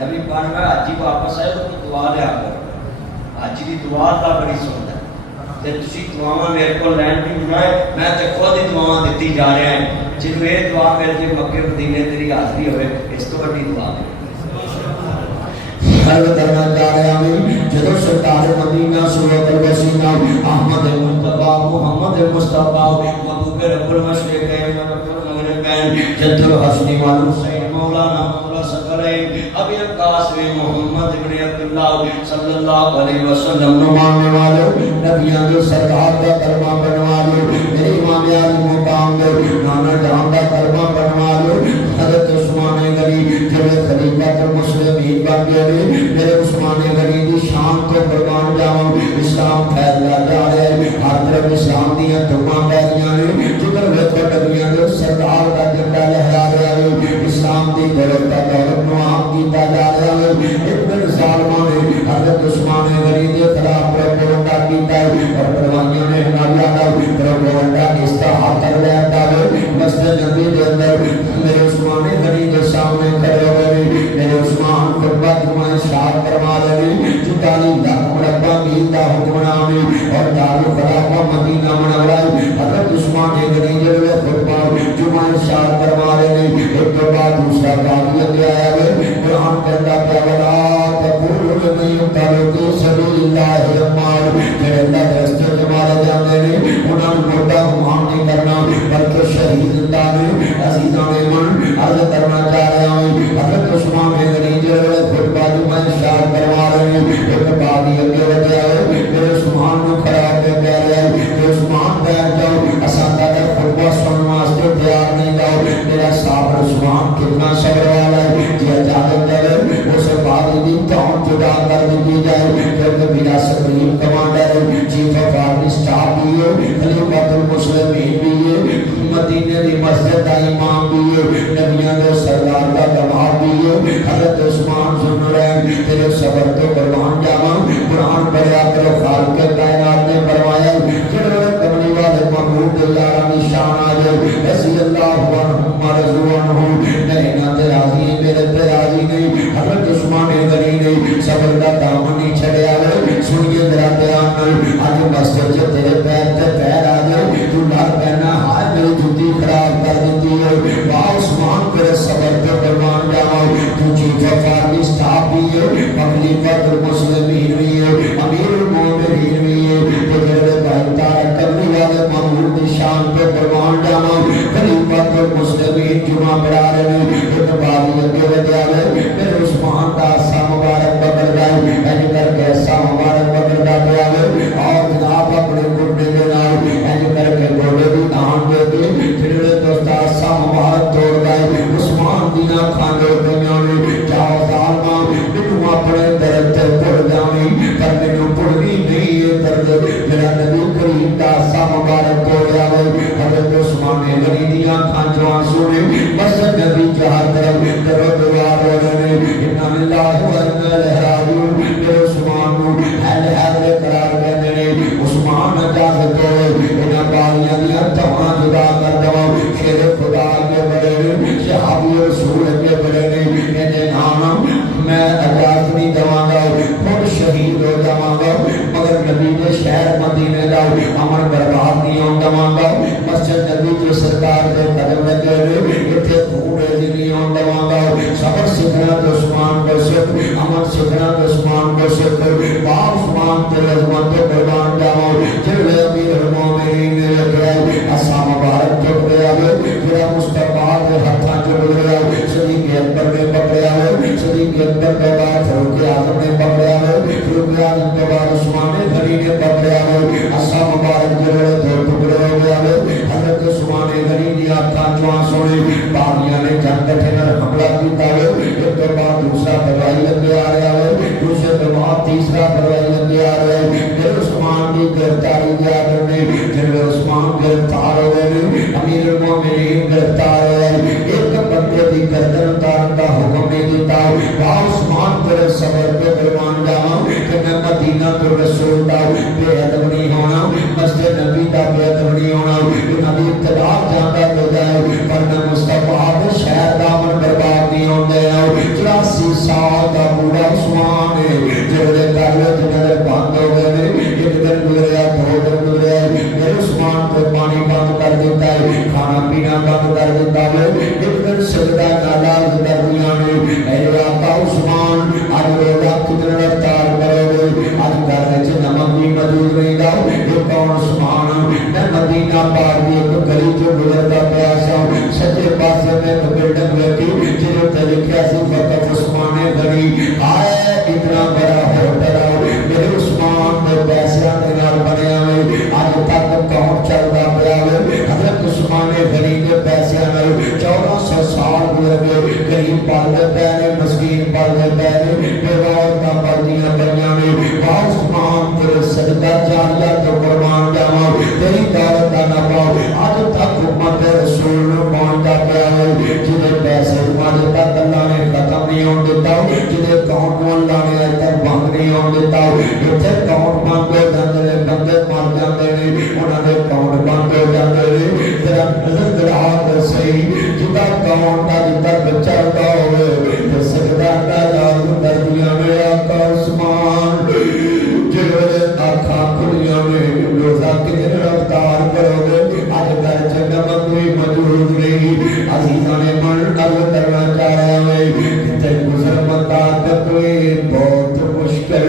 نبی پاک میں حاجی واپس آئے تو دعا لیا کرو، حاجی کی دعا اللہ بڑی سنتا ہے، تے تسی دعاواں میرے کو لین کی بجائے میں تے خود ہی دعاواں دیتی جا رہا ہے، جنوں یہ دعا مل جائے مکے مدینے تیری حاضری ہوئے، اس تو بڑی دعا ہے۔ حل کرنا چاہ رہے ہیں جدو سرکار مدینہ صورت الوسینہ احمد مصطفیٰ محمد مصطفیٰ محبوب رب المشرقین رب المغربین جد الحسن والحسین مولانا مولا ثقلین ابی القاسم محمد ابن عبداللہ صلی اللہ علیہ وسلم نمانے والے نبیان کے سرکار کا کلمہ بنوا لو، میرے امام عالی مقام دے نانا جہاں کا کلمہ بنوا لو، حضرت عثمان غنی جب خلیفہ المسلمین بن گئے، میرے عثمان غنی دی شان کو قربان جاؤں، اسلام پھیلتا جا رہا ہے، ہر طرف اسلام دیا دھوماں پہ رہی ہیں، جدھر ویکھو نبیاں دے سردار کا جھنڈا لہرا رہا ہے، اسلام دی دولت کا دولت نو عام کیتا جا رہا ہے۔ ایک دن ظالماں نے حضرت عثمان غنی کے خلاف پروپیگنڈا کیتا ہے اور پروانیاں نے نالیاں دا پروپیگنڈا استحاضہ کر لیا ہے۔ مسجد نبی دے اندر میرے عثمان غنی کے سامنے کھڑے ہوئے، میرے عثمان خطبہ جمعہ شاد فرما رہے، 44 لاکھ مربع میل کا حکمران اور دارالخلافہ مدینہ منورہ حضرت عثمان غنی جلوے خطبہ جمعہ شاد فرما رہے، ایک کے بعد دوسرا بات لگ آیا ہے، قرآن کہتا کہ وَلَا تَقُولُوا لِمَن يُقْتَلُ فِي سَبِيلِ اللَّهِ أَمْوَاتٌ، کہ اللہ کے راستے میں مارے جاتے ہیں انہاں نے مردہ گمان نہیں کرنا بلکہ شہید زندہ نے عزیزان ایمان عرض کرنا چاہ رہا ہوں۔ حضرت عثمان غنی جلوے خطبہ جمعہ شاد فرما رہے ہیں، ایک بعد یہ کہ وجہ ہے میرے عثمان کو کھڑا کے کہہ رہے ہیں کہ عثمان بیٹھ جاؤ، اساں تیرا خطبہ سننے واسطے تیار نہیں جاؤ، میرا صاحب عثمان کتنا صبر والا ہے، جی اجازت دے اس بعد دی کون جدا کر دی جائے، کیونکہ میرا supreme commander chief of army staff بھی ہے، خلیفہ المسلمین بھی ہے، مدینے دی مسجد کا امام بھی ہے، نبیوں کے سردار کا دماغ بھی ہے۔ حضرت عثمان سن رہے ہیں تیرے صبر تو قربان جاواں، قرآن پڑھا کرو خالق کائنات نے فرمایا جڑے کملی والے محمود یارا نشان آ جائے رضی اللہ عنہ رضوان ہو، نہ تے راضی میرے تے راضی نہیں۔ حضرت عثمان غنی نے صبر کا دامن نہیں چھڑیا ہے، سنیے ذرا دھیان نال، اج مسجد چ تیرے پیر تے پیر آ جائے تو ڈر کہنا ہائے میری جوتی خراب کر دیتی ہے، واہ عثمان تیرے صبر تے قربان جاواں، تو چیف آف آرمی اسٹاف بھی ہے، خلیفہ المسلمین بھی ہے، امیر المومنین بھی ہے، تے جڑے بھائی تارک کملی والے محمود دی شان تے قربان جاواں، خلیفہ المسلمین جمعہ پڑھا رہے ہیں، ایک بات لگے ودیا ہے میرے عثمان کا سا مبارک پکڑ جائے، ایج کر کے سا مبارک پکڑ جاتے آئے اور جناب اپنے گھٹنے کے نال ایج کر کے گھوڑے بھی دان دے کے جڑے دوستا سا مبارک توڑ گئے، عثمان دینا کھانے دنیا نے جاؤ ظالماں مینوں اپنے درد تے پڑ جاویں پر مینوں پڑنی نہیں ہے درد میرا نبی کریم دا سا مبارک توڑیا ہے۔ حضرت عثمان غنی دی آنکھاں چوں آنسو نے مسجد نبی جہاں طرف درو دعا ہو رہے انا للہ و انا الیہ راجعون، میرے عثمان نو اہل حاضر قرار دیندے نے، عثمان اجازت دو انہاں بالیاں دی تہاں جدا کر دواں، شیر خدا کے بڑے نے صحابی رسول کے بڑے نے میرے نام میں اجازت نہیں دواں گا، خود شہید ہو جاواں گا مگر نبی دے شہر مدینے دا امن برباد نہیں ہون دواں گا، مسجد نبی جو سرکار دے قدم لگے نے ایتھے خون ریزی نہیں ہون دواں گا، صبر سکھنا تو عثمان کو سکھ، امن سکھنا تو عثمان کو سکھ، با عثمان تیرے عظمت تو قربان جاواں، جڑے امیر المومنین نے لکھیا اسا مبارک چک رہا ہے، جڑا مصطفیٰ کے ہتھاں چ گزریا صدیق اکبر نے پکڑیا ہے، صدیق اکبر کے بعد فاروق اعظم نے پکڑیا ہے، فاروق اعظم کے بعد عثمان غنی نے پکڑیا ہے، اسا مبارک جڑے دو ٹکڑے ہو گیا ہے۔ حضرت عثمان غنی دی آنکھاں چوں آنسو نے باغیاں نے جنگ ٹھنر حملہ کیتا ہے، ایک کے بعد دوسرا بروائی لگے آ رہا ہے، دوسرے کے بعد تیسرا بروائی لگے آ رہا ہے، پھر عثمان کی گرفتاری دیا کرنے پھر عثمان گرفتار ہو گئے، امیر المومنین گرفتار ہوئے، ایک بندے کی گردن اتارنے کا حکم نہیں دیتا، واہ عثمان تیرے صبر پہ قربان جاواں کہ میں مدینہ تو رسول دا بے ادب نہیں ہونا، مسجد نبی دا بے ادب نہیں ہونا، نبی ابتدار جانا تو جائے پر میں مصطفیٰ دے شہر دا من برباد نہیں ہون دینا، 84 سال पढ़ते पे ने मस्कीन पढ़ते पे ने बेगौरतां पढ़दियां पईयां ने उस्मान तेरे सदका जारिया तो कुर्बान जावां तेरी दौलत दा ना पाओ अज तक उम्मत रसूल नूं पहुंचदा पिया है जिहदे पैसे अज तक अल्लाह ने खत्म नहीं होण दिता जिहदे अकाउंट नूं अल्लाह ने अज तक बंद नहीं होण दिता इत्थे अकाउंट बंद हो जांदे ने बंदे मर जांदे ने उन्हां दे अकाउंट बंद हो जांदे ने तेरा नजर गड़ा कर सही जिहदा अकाउंट अज तक चलदा होवे ते सकदा दा याद करदियां ने आका उस्मान जिहड़े आखा खुलियां ने रोज़ा कितने रफ्तार करोगे अज घर च नमक भी मौजूद नहीं अजीज़ां ने मन गल करना चाहा है किते गुजर बंदा कोई बहुत मुश्किल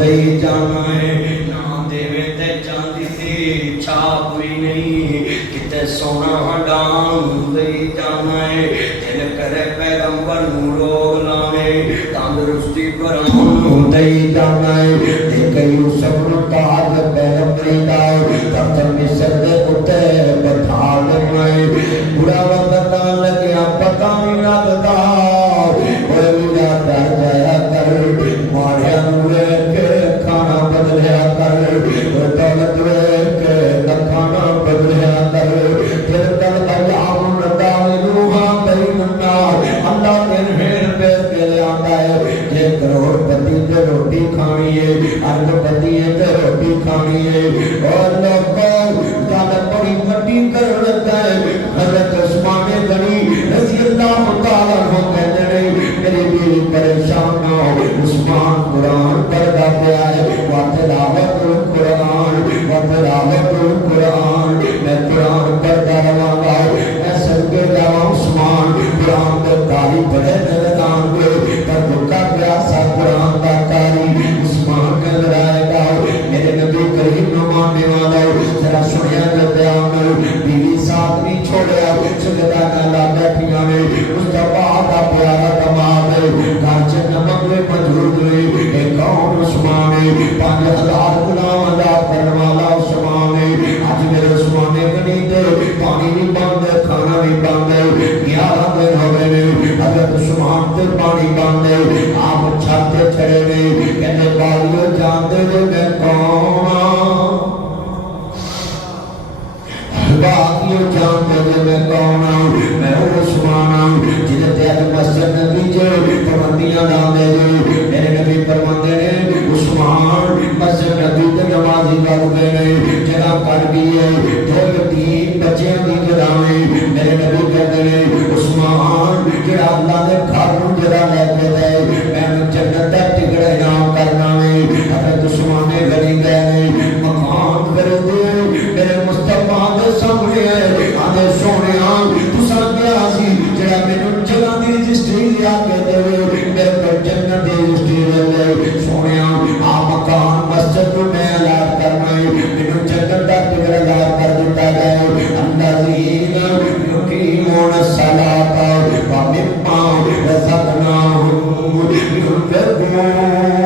दई जाना है ना देवे ते चांदी दी इच्छा कोई नहीं किते सोना हडाम दई जाना है दिल करे पैगंबर नूं रोग लावे तंदुरुस्ती कराऊं दई जाना है ते यूसुफ नूं ताज पैगंबरी दा तख्त मिस्र दे उत्ते बैठा देना है बुरा वक्त ना लग्या पता नहीं लगदा ओए मेरा डर जाया कर मारिया नूं वेख के खाना बदलिया कर दौलत वेख के खाना बदलिया कर फिर कल अल्लाह नदालूहा बैनना अल्लाह दिन फेर पेर के ले आंदा है जे करोड़पति ते रोटी खानी है अरबपति है ते रोटी खानी है और लोगों गल बड़ी वड्डी कर लगा है हजरत उस्मान गनी रज़ी अल्लाह तआला हो कहते ने मेरी बीवी परेशान ना हो उस्मान कुरान पढ़दा पिया है वतलावतुल कुरान मैं कुरान पढ़दा रहांगा मैं सदके जावां उस्मान कुरान दे कारी बड़े नजरान के पर दुखा प्यासा कुरान दा कारी उस्मान नजर आएगा मेरे नबी करीम नु मानने वाला जरा सुनिया ना बयान बीवी साथ नहीं छोड़या सुगदा गला बैठियां ने मुस्तफा दा प्यारा दमाद घर च नमक में मौजूद ने एक कौन उस्मान 5000 गुलाम अदा करने वाला उस्मान आज मेरे उस्मान गनी दे पानी नहीं बंद खाना नहीं बंद 11 दिन हो गए ने हजरत उस्मान ते पानी बंद आप छत ते चढ़े ने कहते बालियो जानते जो मैं कौन बालियो जानते जो मैं कौन मैं उस्मान जिहदे ते अज मस्जिद नबी जो पाबंदियां डालदे जो मेरे नबी फरमांदे ने उस्मान मस्जिद नबी ते नमाजी बन गए ने जगह कर गई है दो यतीम बच्चों की गिरावे मेरे नबी कहते ने उस्मान जिहड़ा अल्लाह दे घर नूं जरा लेके गए मैं जन्नत दा टिकट इनाम करना है हजरत उस्मान ने गली गए ने मकान कर दे मेरे मुस्तफा दे सामने आदे सोनिया तुसां क्या सी जिहड़ा मैनूं जगह दी रजिस्ट्री लिया के देवे मेरे को जन्नत दी रजिस्ट्री ले सोनिया आ मकान मस्जिद नूं मैं अलाट करना है मैनूं जन्नत दा टिकट अलाट कर दिता गया अन्नज़ीन युकीमून सलाता व मिम्मा रज़क़नाहुम युनफ़िक़ून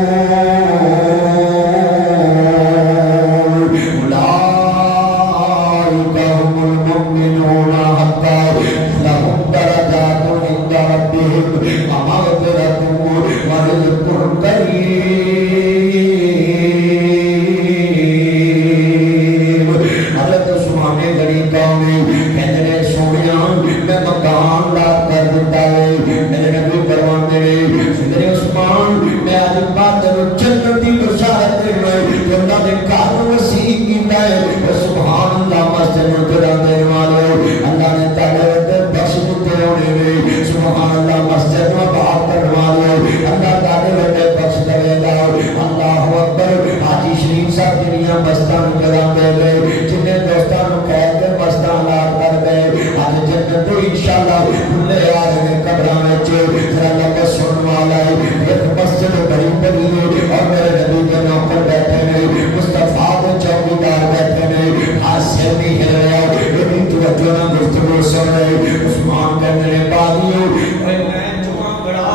उस्मान कहने बालियों मैं जुमा बड़ा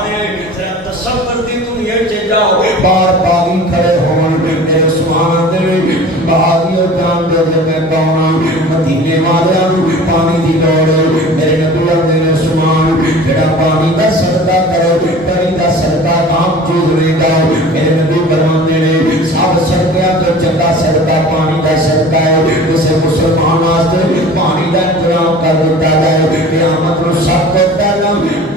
मेरा पानी का सदका करो, पानी का सदका आम चीज होगा। मेरे नबी फरमाते ने सब सदकियां तो चंगा सदका पानी का सदका है। किसी मुसलमान वास्ते पानी का इंतजाम कर दिता जाए। क़यामत को सब तो पहला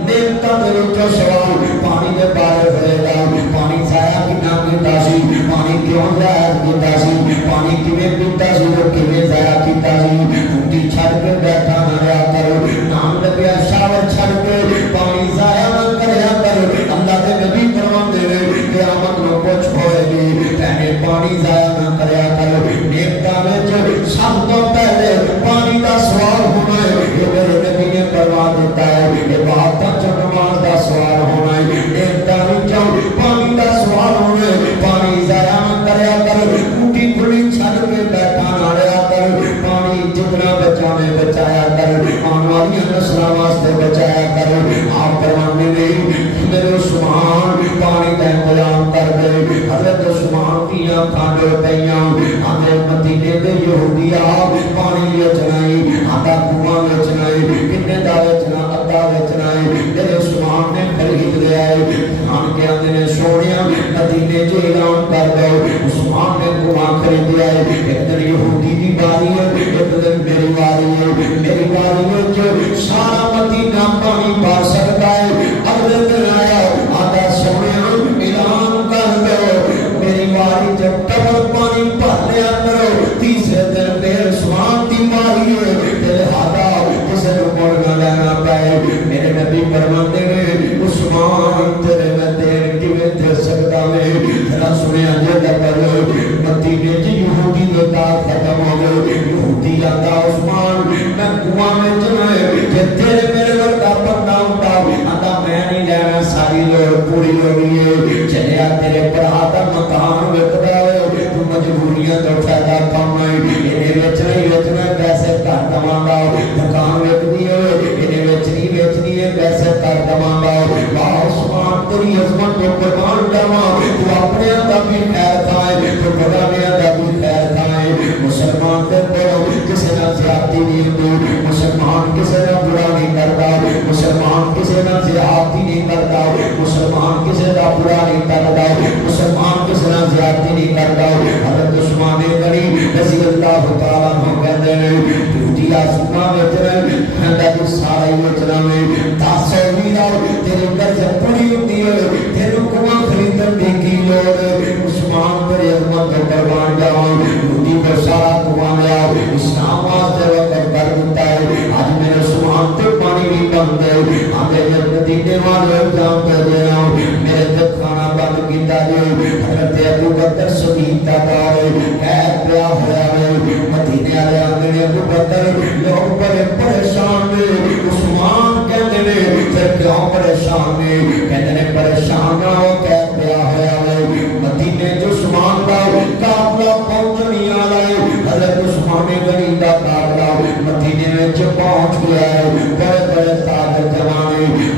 नेमतां दे विचों सवाल पानी के बारे होएगा। पानी जाया कितना कीता सी, पानी क्यों जाया कीता सी, पानी किवें पीता सी ते किवें जाया कीता सी। टूटी छड़ के बैठा ना रहा करो, नाम लग्या शावर छड़ के पानी जाया ना करया करो। अल्लाह दे नबी फरमांदे ने क़यामत नूं पुछ होएगी तैने पानी जाया ना करया करो। नेमतां विच सब तो पहले पानी का सवाल होना है। ये मेरे नबी ने फरमा दिता है। ये बात च नमाज का सवाल होना है, नेमतां विचों पानी का सवाल होना है। पानी जाया ना करया करो, टूटी खुली छड़ के बैठा ना रहा करो। पानी जितना बचावे बचाया करो, आने वाली नस्लों वास्ते बचाया करो। आप फरमाते ने मेरे उस्मान पानी का इंतजाम कर दे। हज़रत उस्मान दियां खांडे पईयां आंदे मदीने दे यहूदिया पानी बेचना है, आधा कुआं बेचना है, किन्ने दा बेचना, अद्धा बेचना है। मेरे उस्मान ने खरीद लिया है। आन के आंदे ने सोनिया मदीने च ऐलान कर दो। उस्मान ने कुआं खरीद लिया है। एक दिन यहूदी दी बारी है, एक दिन मेरी बारी है। मेरी बारी में सारा मदीना पानी भर सकता है। अगले दिन आया आधा सोनिया ऐलान कर दो मेरी बारी जब डबल पानी भर लिया करो। तीसरे दिन फिर उस्मान दी बारी है, तेरे हाथा किसी को मुड़ लेना पाए। मेरे नबी फरमाते ने उस्मान तेरे मैं देर किवें दे सकदा मैं। जरा सुनिया जे कर मदीने च यहूदी दा दाग खत्म हो गए। यहूदी आंदा उस्मान मैं कुआं में चले जे तेरे मेरे वर्गा बंदा होता आंदा मैं नहीं लेना, सारी लोड़ पूरी हो गई है। चलिया तेरे भरा दा मकान विकदा है, तू मजबूरियां तो फायदा पाउना है। इहदे विच नहीं बेचना, पैसे घट दवांगा। मकान विकदी है, इहदे विच नहीं बेचनी है, पैसे घट दवांगा। वाह उस्मान तेरी अज़मत तो कुर्बान जावां, तू अपने दा भी खैर खाए, तू बगानियां दा भी खैर खाए। मुसलमान दे कोल किसी नाल ज़्यादती नहीं होंदी, मुसलमान किसी नाल बुरा नहीं करता, मुसलमान किसी नाल ज़्यादती नहीं करता, मुसलमान किसी दा बुरा नहीं करता, मुसलमान किसी नाल ज़्यादती नहीं करता। हज़रत उस्मान गनी रज़ी अल्लाह तआला अन्हु कहंदे ने टूटी आसमां विच कहंदा तू सारा ही बेचना में 10 वीरा तेरी कर्ज पूरी होती है, तेरे कुआं खरीदन दी की लोड़। उस्मान तेरी अज़मत ते कुर्बान जावां, टूटी पर सारा कुआं लिया इस्लाम वास्ते वक़्त कर दिता है। आज मेरे उस्मान ते पानी भी बंद है। आंदे जब मदीने वाले जाम पे देना मेरे ते खाना बंद कीता जे। हज़रत अबू बकर सदीक दा दौर खैर पिया होया है। मदीने वाले आंदे ने अबू बकर लोग बड़े परेशान ने। उस्मान कहते ने फिर क्यों परेशान ने? कहते ने परेशान ना हो, कह पिया होया है। मदीने जो उस्मान दा काफिला पहुंचने वाला है। हज़रत उस्मान गनी दा काफिला मदीने विच पहुंच गया है। बड़े बड़े ताजर जवान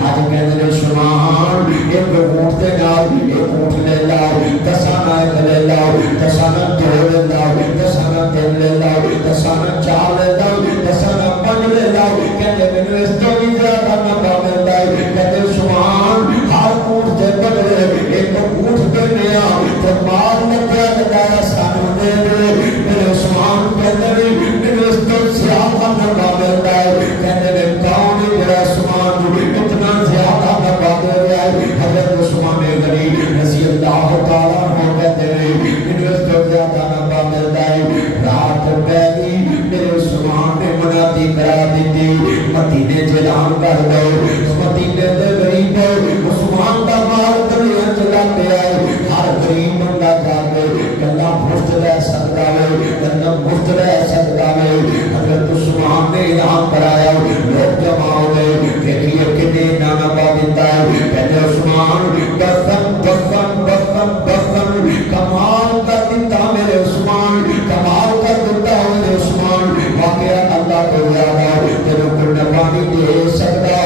आज कहते ने उस्मान एक ऊंट दे नाल एक ऊंट ले लाओ, दसाना एक ले लाओ, दसाना 2 ले लाओ, दसाना 3 ले लाओ, दसाना 4 ले लाओ, दसाना 5 ले लाओ। कहते मैंने इस तो भी ज्यादा मौका मिलता है। कहते उस्मान हर ऊंट दे बदले एक ऊंट देने आ तो माल लग्या लगाया सानू दे दे। मेरे उस्मान कहते मैंने इस तो ज्यादा मौका मिलता है। कहते मैं कौन है मेरा उस्मान इतना ज्यादा मौका दे रहा है? हज़रत उस्मान गनी रज़ी अल्लाह तआला अन्हु कहते हैं मैंने इस तो ज्यादा मौका मिलता है। रात पहली मेरे उस्मान ने मुनादी करा दी मदीने च ऐलान कर दो मदीने दे गरीब उस्मान दा माल दुनिया चला पिया है। हर गरीब बंदा जाके गल्ला मुफ्त ले सकदा है, गल्ला मुफ्त ले सकदा है। हज़रत उस्मान ने ऐलान कराया, लोग जमा हो गए। देखिए कितने नाना पा देता है। कहते उस्मान बसन बसन बसन बसन कमाल कर देता मेरे उस्मान, कमाल कर देता मेरे उस्मान। वाकया अल्लाह को ज्यादा तेरे को न पानी दे सकता।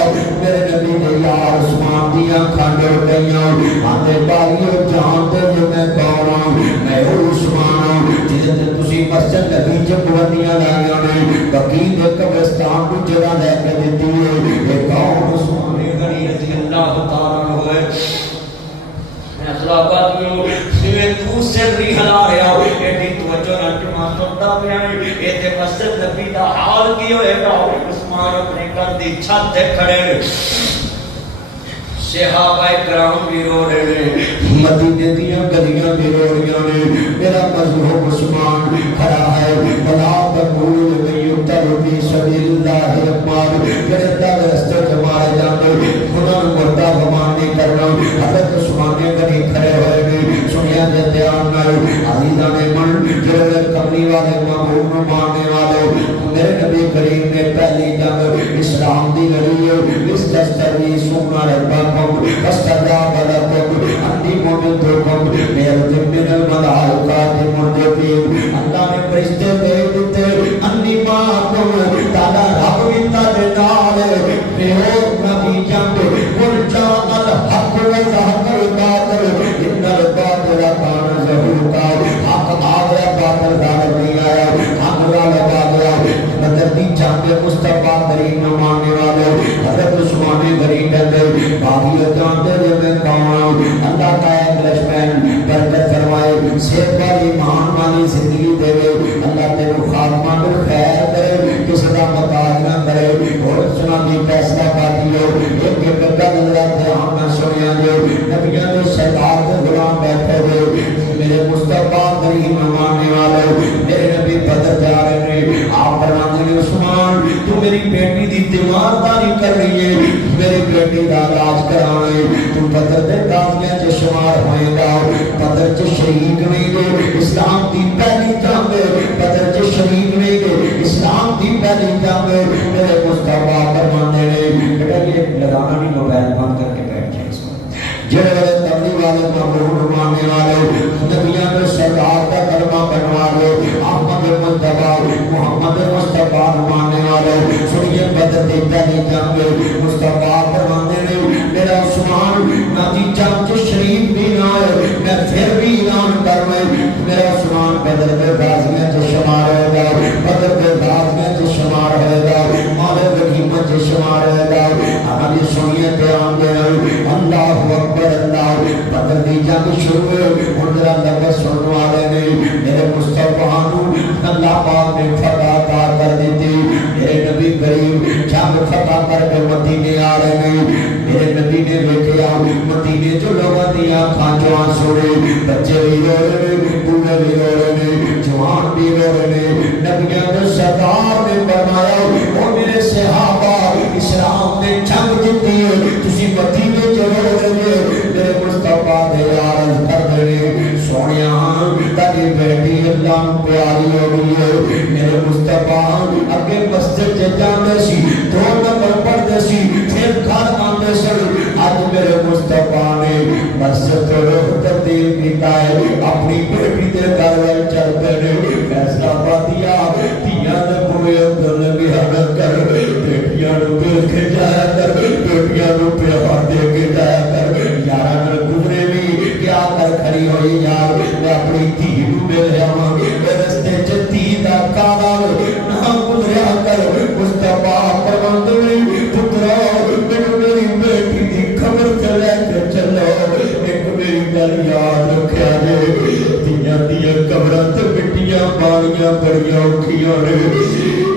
मेरे नबी ने यार उस्मान दियां खांडे गईयां आंदे बारियों जानते जो मैं कौन हूं? मैं वो उस्मान हूं जिसे तुसी मस्जिद नबी च बुलंदियां लाईयां ने, बकी दे कब्रिस्तान को जगह लेके दित्ती है। ये कौन उस्मान गनी सिर नहीं हिला रहा एडी तवज्जो नाल जुमा सुनता पिया ये ते मस्जिद नबी दा हाल की होएगा उस्मान अपने घर दी छत ते खड़े ने सहाबाए कराम भी रो रहे ने मदीने दियां गलियां भी रो रही ने मेरा मजहब उस्मान खड़ा है वला तकूल में युतर भी सबिल्लाह अकबर मेरे दर रास्ते च मारे जाते खुदा मुर्दा गमान नहीं करना हजरत उस्मान ने गली खड़े हुए ने सुनिया दे ध्यान नाल अजीजा ने मन जेड़े कमली वाले महबूब नु मारने वाले मेरे नबी करीम ने पहली जंग इस्लाम दी लड़ी है इस दस्तरी सुना रब्बा فاستجاب لكم أني ممدكم بألف من الملائكة مردفين اللہ نے فرشتے بھیج دیتے انی معکم تعالی رب بھی تہاڈے نال ہے بیہو نبی جنگ قل جاء الحق وزهق الباطل ان الباطل كان زهوقا حق آ گیا باطل غالب نہیں آیا حق غالب آ گیا بدر دی جنگ مصطفیٰ کریم ماننے والے حضرت عثمان غنی کہتے باغی جانتے ہیں میں کون اللہ کا انگلشمین برکت فرمائے صحت والی ایمان والی زندگی دے اللہ تیرے خاتمہ میں خیر کرے کسی کا محتاج نہ کرے اور سنا دی فیصلہ پاتی ہو ایک گدا نظر دھیان نہ سنیا جو نبیوں نے سرکار کے غلام بیٹھے ہوئے میرے مصطفیٰ کریم ماننے والے میرے نبی بدر جا رہے ہیں آپ فرماتے ہیں عثمان تو میری بیٹی دی تیمارداری کر رہی ہے میری بیٹی دا علاج کرانے تو بدر دے غازیاں چ شمار ہوئے گا بدر چ شہید نہیں گئے اسلام دی پہلی جنگ بدر چ شہید نہیں گئے اسلام دی پہلی جنگ میرے مصطفیٰ فرماتے ہیں بیٹا یہ لگانا نہیں موبائل بند کر کے بیٹھ جائے اس وقت جڑے والے تبلیغ والے محبوب ماننے والے نبیوں نے سرکار کا کلمہ بنوا لے احمد مصطفیٰ محمد مصطفیٰ ماننے والے سنیے بدر دی پہلی جنگ مصطفیٰ فرماتے ہیں میرا عثمان نبی جنگ چ شریف بھی نہ ہے میں پھر بھی اعلان کر میں میرا عثمان بدر کے غازیاں چ شمار ہوئے گا بدر کے غازیاں چ شمار ہوئے گا مال غنیمت چ شمار ہوئے گا ہماری سنیے دھیان دے اللہ اکبر اللہ بدر دی جنگ شروع ہوئی ہن ذرا لفظ سننے والے نے میرے مصطفیٰ نو اللہ پاک نے فتح عطا کر دیتی میرے نبی کریم جنگ فتح کر کے مدینے آ رہے ہیں میرے نبی نے دیکھا مدینے جو لوگوں دی آنکھاں جو آنسو نے بچے بھی رو رہے نے بوڑھے بھی رو رہے نے جوان بھی رو رہے نے نبیوں نے سرکار نے فرمایا او میرے صحابہ اسلام نے جنگ جیتی ہے تسی مدینے جو رو رہے میرے مصطفیٰ دے عرض کر دے سونیا تیری بیٹی اللہ پیاری ہو گئی ہے میرے مصطفیٰ اگے مسجد چ جاندے سی دو نمبر پڑھدے سی پھر گھر آندے سن اج میرے مصطفیٰ نے مسجد تو رخ تبدیل کیتا ہے اپنی بیٹی دے گھر ول چل پے فیصلہ پاتیا دھیاں دے بوئے اندر لگی حرکت کر بیٹیاں نو دیکھ کے جایا کر بیٹیاں نو پیار دے کے جایا کر یاراں نال گزرے بھی کیا کر کھڑی ہوئی یار میں اپنی دھی نو مل آواں رستے چ دھی دا کالا نہ گزریا کر مصطفیٰ فرماندے پترا مینوں میری بیٹی دی خبر تے لے کے چلو ایک میری گل یاد رکھیا جے دھیاں دیاں قبراں تے مٹیاں پانیاں بڑیاں اوکھیاں نے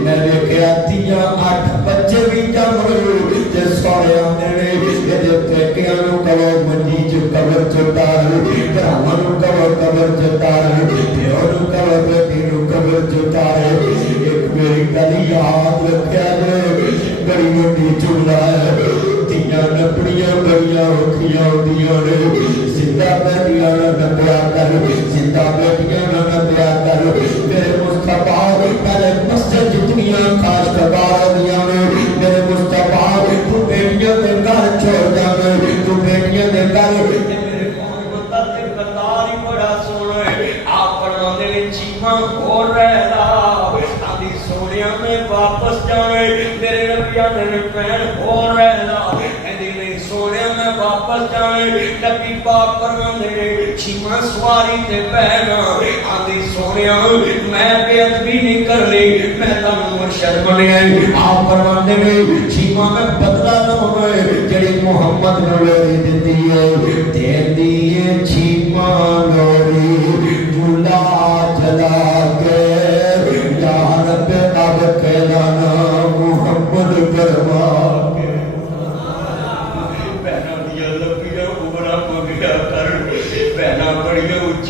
میں ویکھیا دھیاں 8 بچے بھی جم ہوئے تے سارے آندے نے اے پیکیاں نو کلو منجی چ قبر چ تار بھراواں نو قبر چ تار پیو نو قبر بیٹی نو قبر چ تار ایک میری گل یاد رکھیا جے بڑی وڈی چولا ہے دھیاں نپڑیاں بڑیاں اوکھیاں ہوندیاں نے زندہ بیٹیاں نہ نپیا کر زندہ بیٹیاں نہ نپیا کر میرے مصطفیٰ پہلے مسجد جتنیاں خاص کبار ہوندیاں نے میرے مصطفیٰ تو بیٹیاں دے گھر چھوڑ جاویں تو بیٹیاں دے گھر میرے کون بندہ تے قطار ہی بڑا سونا ہے آپ فرماندے نے چیماں ہو رہلا آدھی سونیاں میں واپس جاویں میرے نبیاں نے پہن ہو رہلا کہندی نہیں سونیاں میں واپس جاویں نبی پاک فرماندے نے چیماں سواری تے بہنا آدھی سونیاں میں بے ادبی نہیں کرنی میں تانوں شرم نہیں آئی آپ فرماندے نے چیماں میں بدلہ لونا ہے جڑی محمد نو لے دتی ہے دین دی چیماں لوری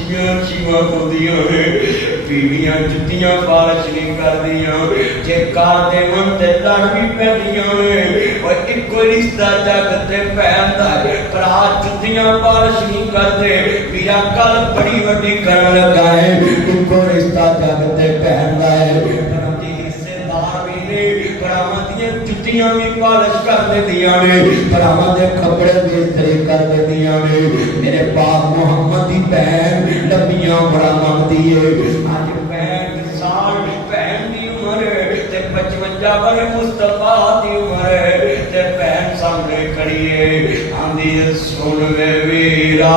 ਉੱਚੀਆਂ ਉੱਚੀਆਂ ਹੁੰਦੀਆਂ ਨੇ ਬੀਵੀਆਂ ਜੁੱਤੀਆਂ ਪਾਲਸ਼ ਨਹੀਂ ਕਰਦੀਆਂ ਜੇ ਘਰ ਦੇ ਮਨ ਤੇ ਲੜ ਵੀ ਪੈਂਦੀਆਂ ਨੇ ਓਏ ਇੱਕੋ ਹੀ ਰਿਸ਼ਤਾ ਜੱਗ ਤੇ ਭੈਣ ਦਾ ਭਰਾ ਜੁੱਤੀਆਂ ਪਾਲਸ਼ ਨਹੀਂ ਕਰਦੇ ਵੀਰਾ ਗੱਲ ਬੜੀ ਵੱਡੀ ਕਰਨ ਲੱਗਾ ਹੈ ਇੱਕੋ ਰਿਸ਼ਤਾ ਜੱਗ ਤੇ ਭੈਣ ਦਾ ਹੈ ਪਰਮਜੀ ਹਿੱਸੇਦਾਰ ਵੀ ਨੇ ਭਰਾਵਾਂ ਦੀਆਂ ਜੁੱਤੀਆਂ ਵੀ ਪਾਲਸ਼ ਕਰ ਦਿੰਦੀਆਂ ਨੇ ਭਰਾਵਾਂ ਦੇ ਕੱਪੜੇ ਵੀ ਇਸਤਰੀ ਕਰ ਦਿੰਦੀਆਂ ਨੇ ਮੇਰੇ ਪਾਕ ਮੁਹੰਮਦ ਦੀ ਭੈਣ ਲੰਬੀਆਂ ਉਮਰਾਂ ਮੰਗਦੀ ਏ ਅੱਜ 65 ਸਾਲ ਭੈਣ ਦੀ ਉਮਰ ਤੇ 55 ਵਰੇ ਮੁਸਤਫਾ ਦੀ ਉਮਰ ਤੇ ਭੈਣ ਸਾਹਮਣੇ ਖੜੀ ਏ ਆਂਦੀ ਸੁਣ ਵੇ ਵੀਰਾ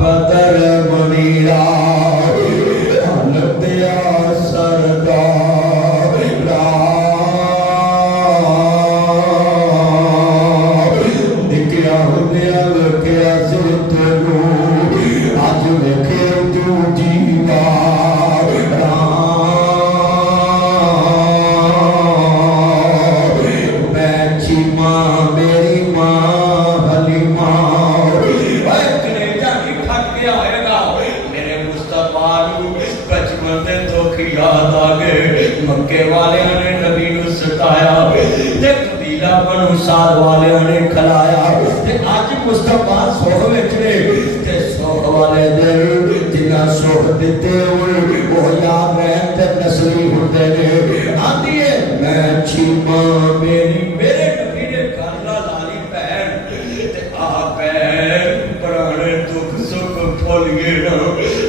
ਬਦਰ ਮਨੀਰਾ ਹਲਦਿਆ ਸਰਦਾਰ ਨਿਕਿਆ ਹੁੰਦਿਆ ਵੇਖਿਆ ਸੀ ਤੈਨੂੰ ਅੱਜ ਵੇਖੇ ਤੂੰ ਜੀਵਾ ਮੈਂ ਚੀਮਾ ਮੇਰੀ ਮਾਂ ਹਲੀਮਾ ਓਏ ਕਲੇਜਾ ਨਹੀਂ ਫਟ ਗਿਆ ਹੋਏਗਾ ਮੇਰੇ ਮੁਸਤਫਾ ਨੂੰ ਬਚਪਨ ਦੇ ਦੁੱਖ ਯਾਦ ਆ ਗਏ ਮੱਕੇ ਵਾਲਿਆਂ ਨੇ ਨਬੀ ਨੂੰ ਸਤਾਇਆ ਤੇ ਕਬੀਲਾ ਬਨੂ ਸਾਦ ਵਾਲਿਆਂ ਨੇ ਖਲਾਇਆ ਤੇ ਅੱਜ ਮੁਸਤਫਾ ਸੋਹ ਵਿੱਚ ਨੇ ਤੇ ਸੋਹ ਵਾਲੇ ਦਿਨ ਜਿਨ੍ਹਾਂ ਸੋਹ ਦਿੱਤੇ ਹੋਏ ਉਹ ਯਾਦ ਰਹਿਣ ਤੇ ਨਸਲੀ ਹੁੰਦੇ ਨੇ ਆਂਦੀ ਏ ਮੈਂ ਚੀਮਾ ਮੇਰੀ ਮੇਰੇ ਨਬੀ ਨੇ ਘਰ ਨਾਲ ਲਾਲੀ ਭੈਣ ਤੇ ਆ ਭੈਣ ਪੁਰਾਣੇ ਦੁੱਖ ਸੁੱਖ ਭੁੱਲ ਗਏ ਨਾ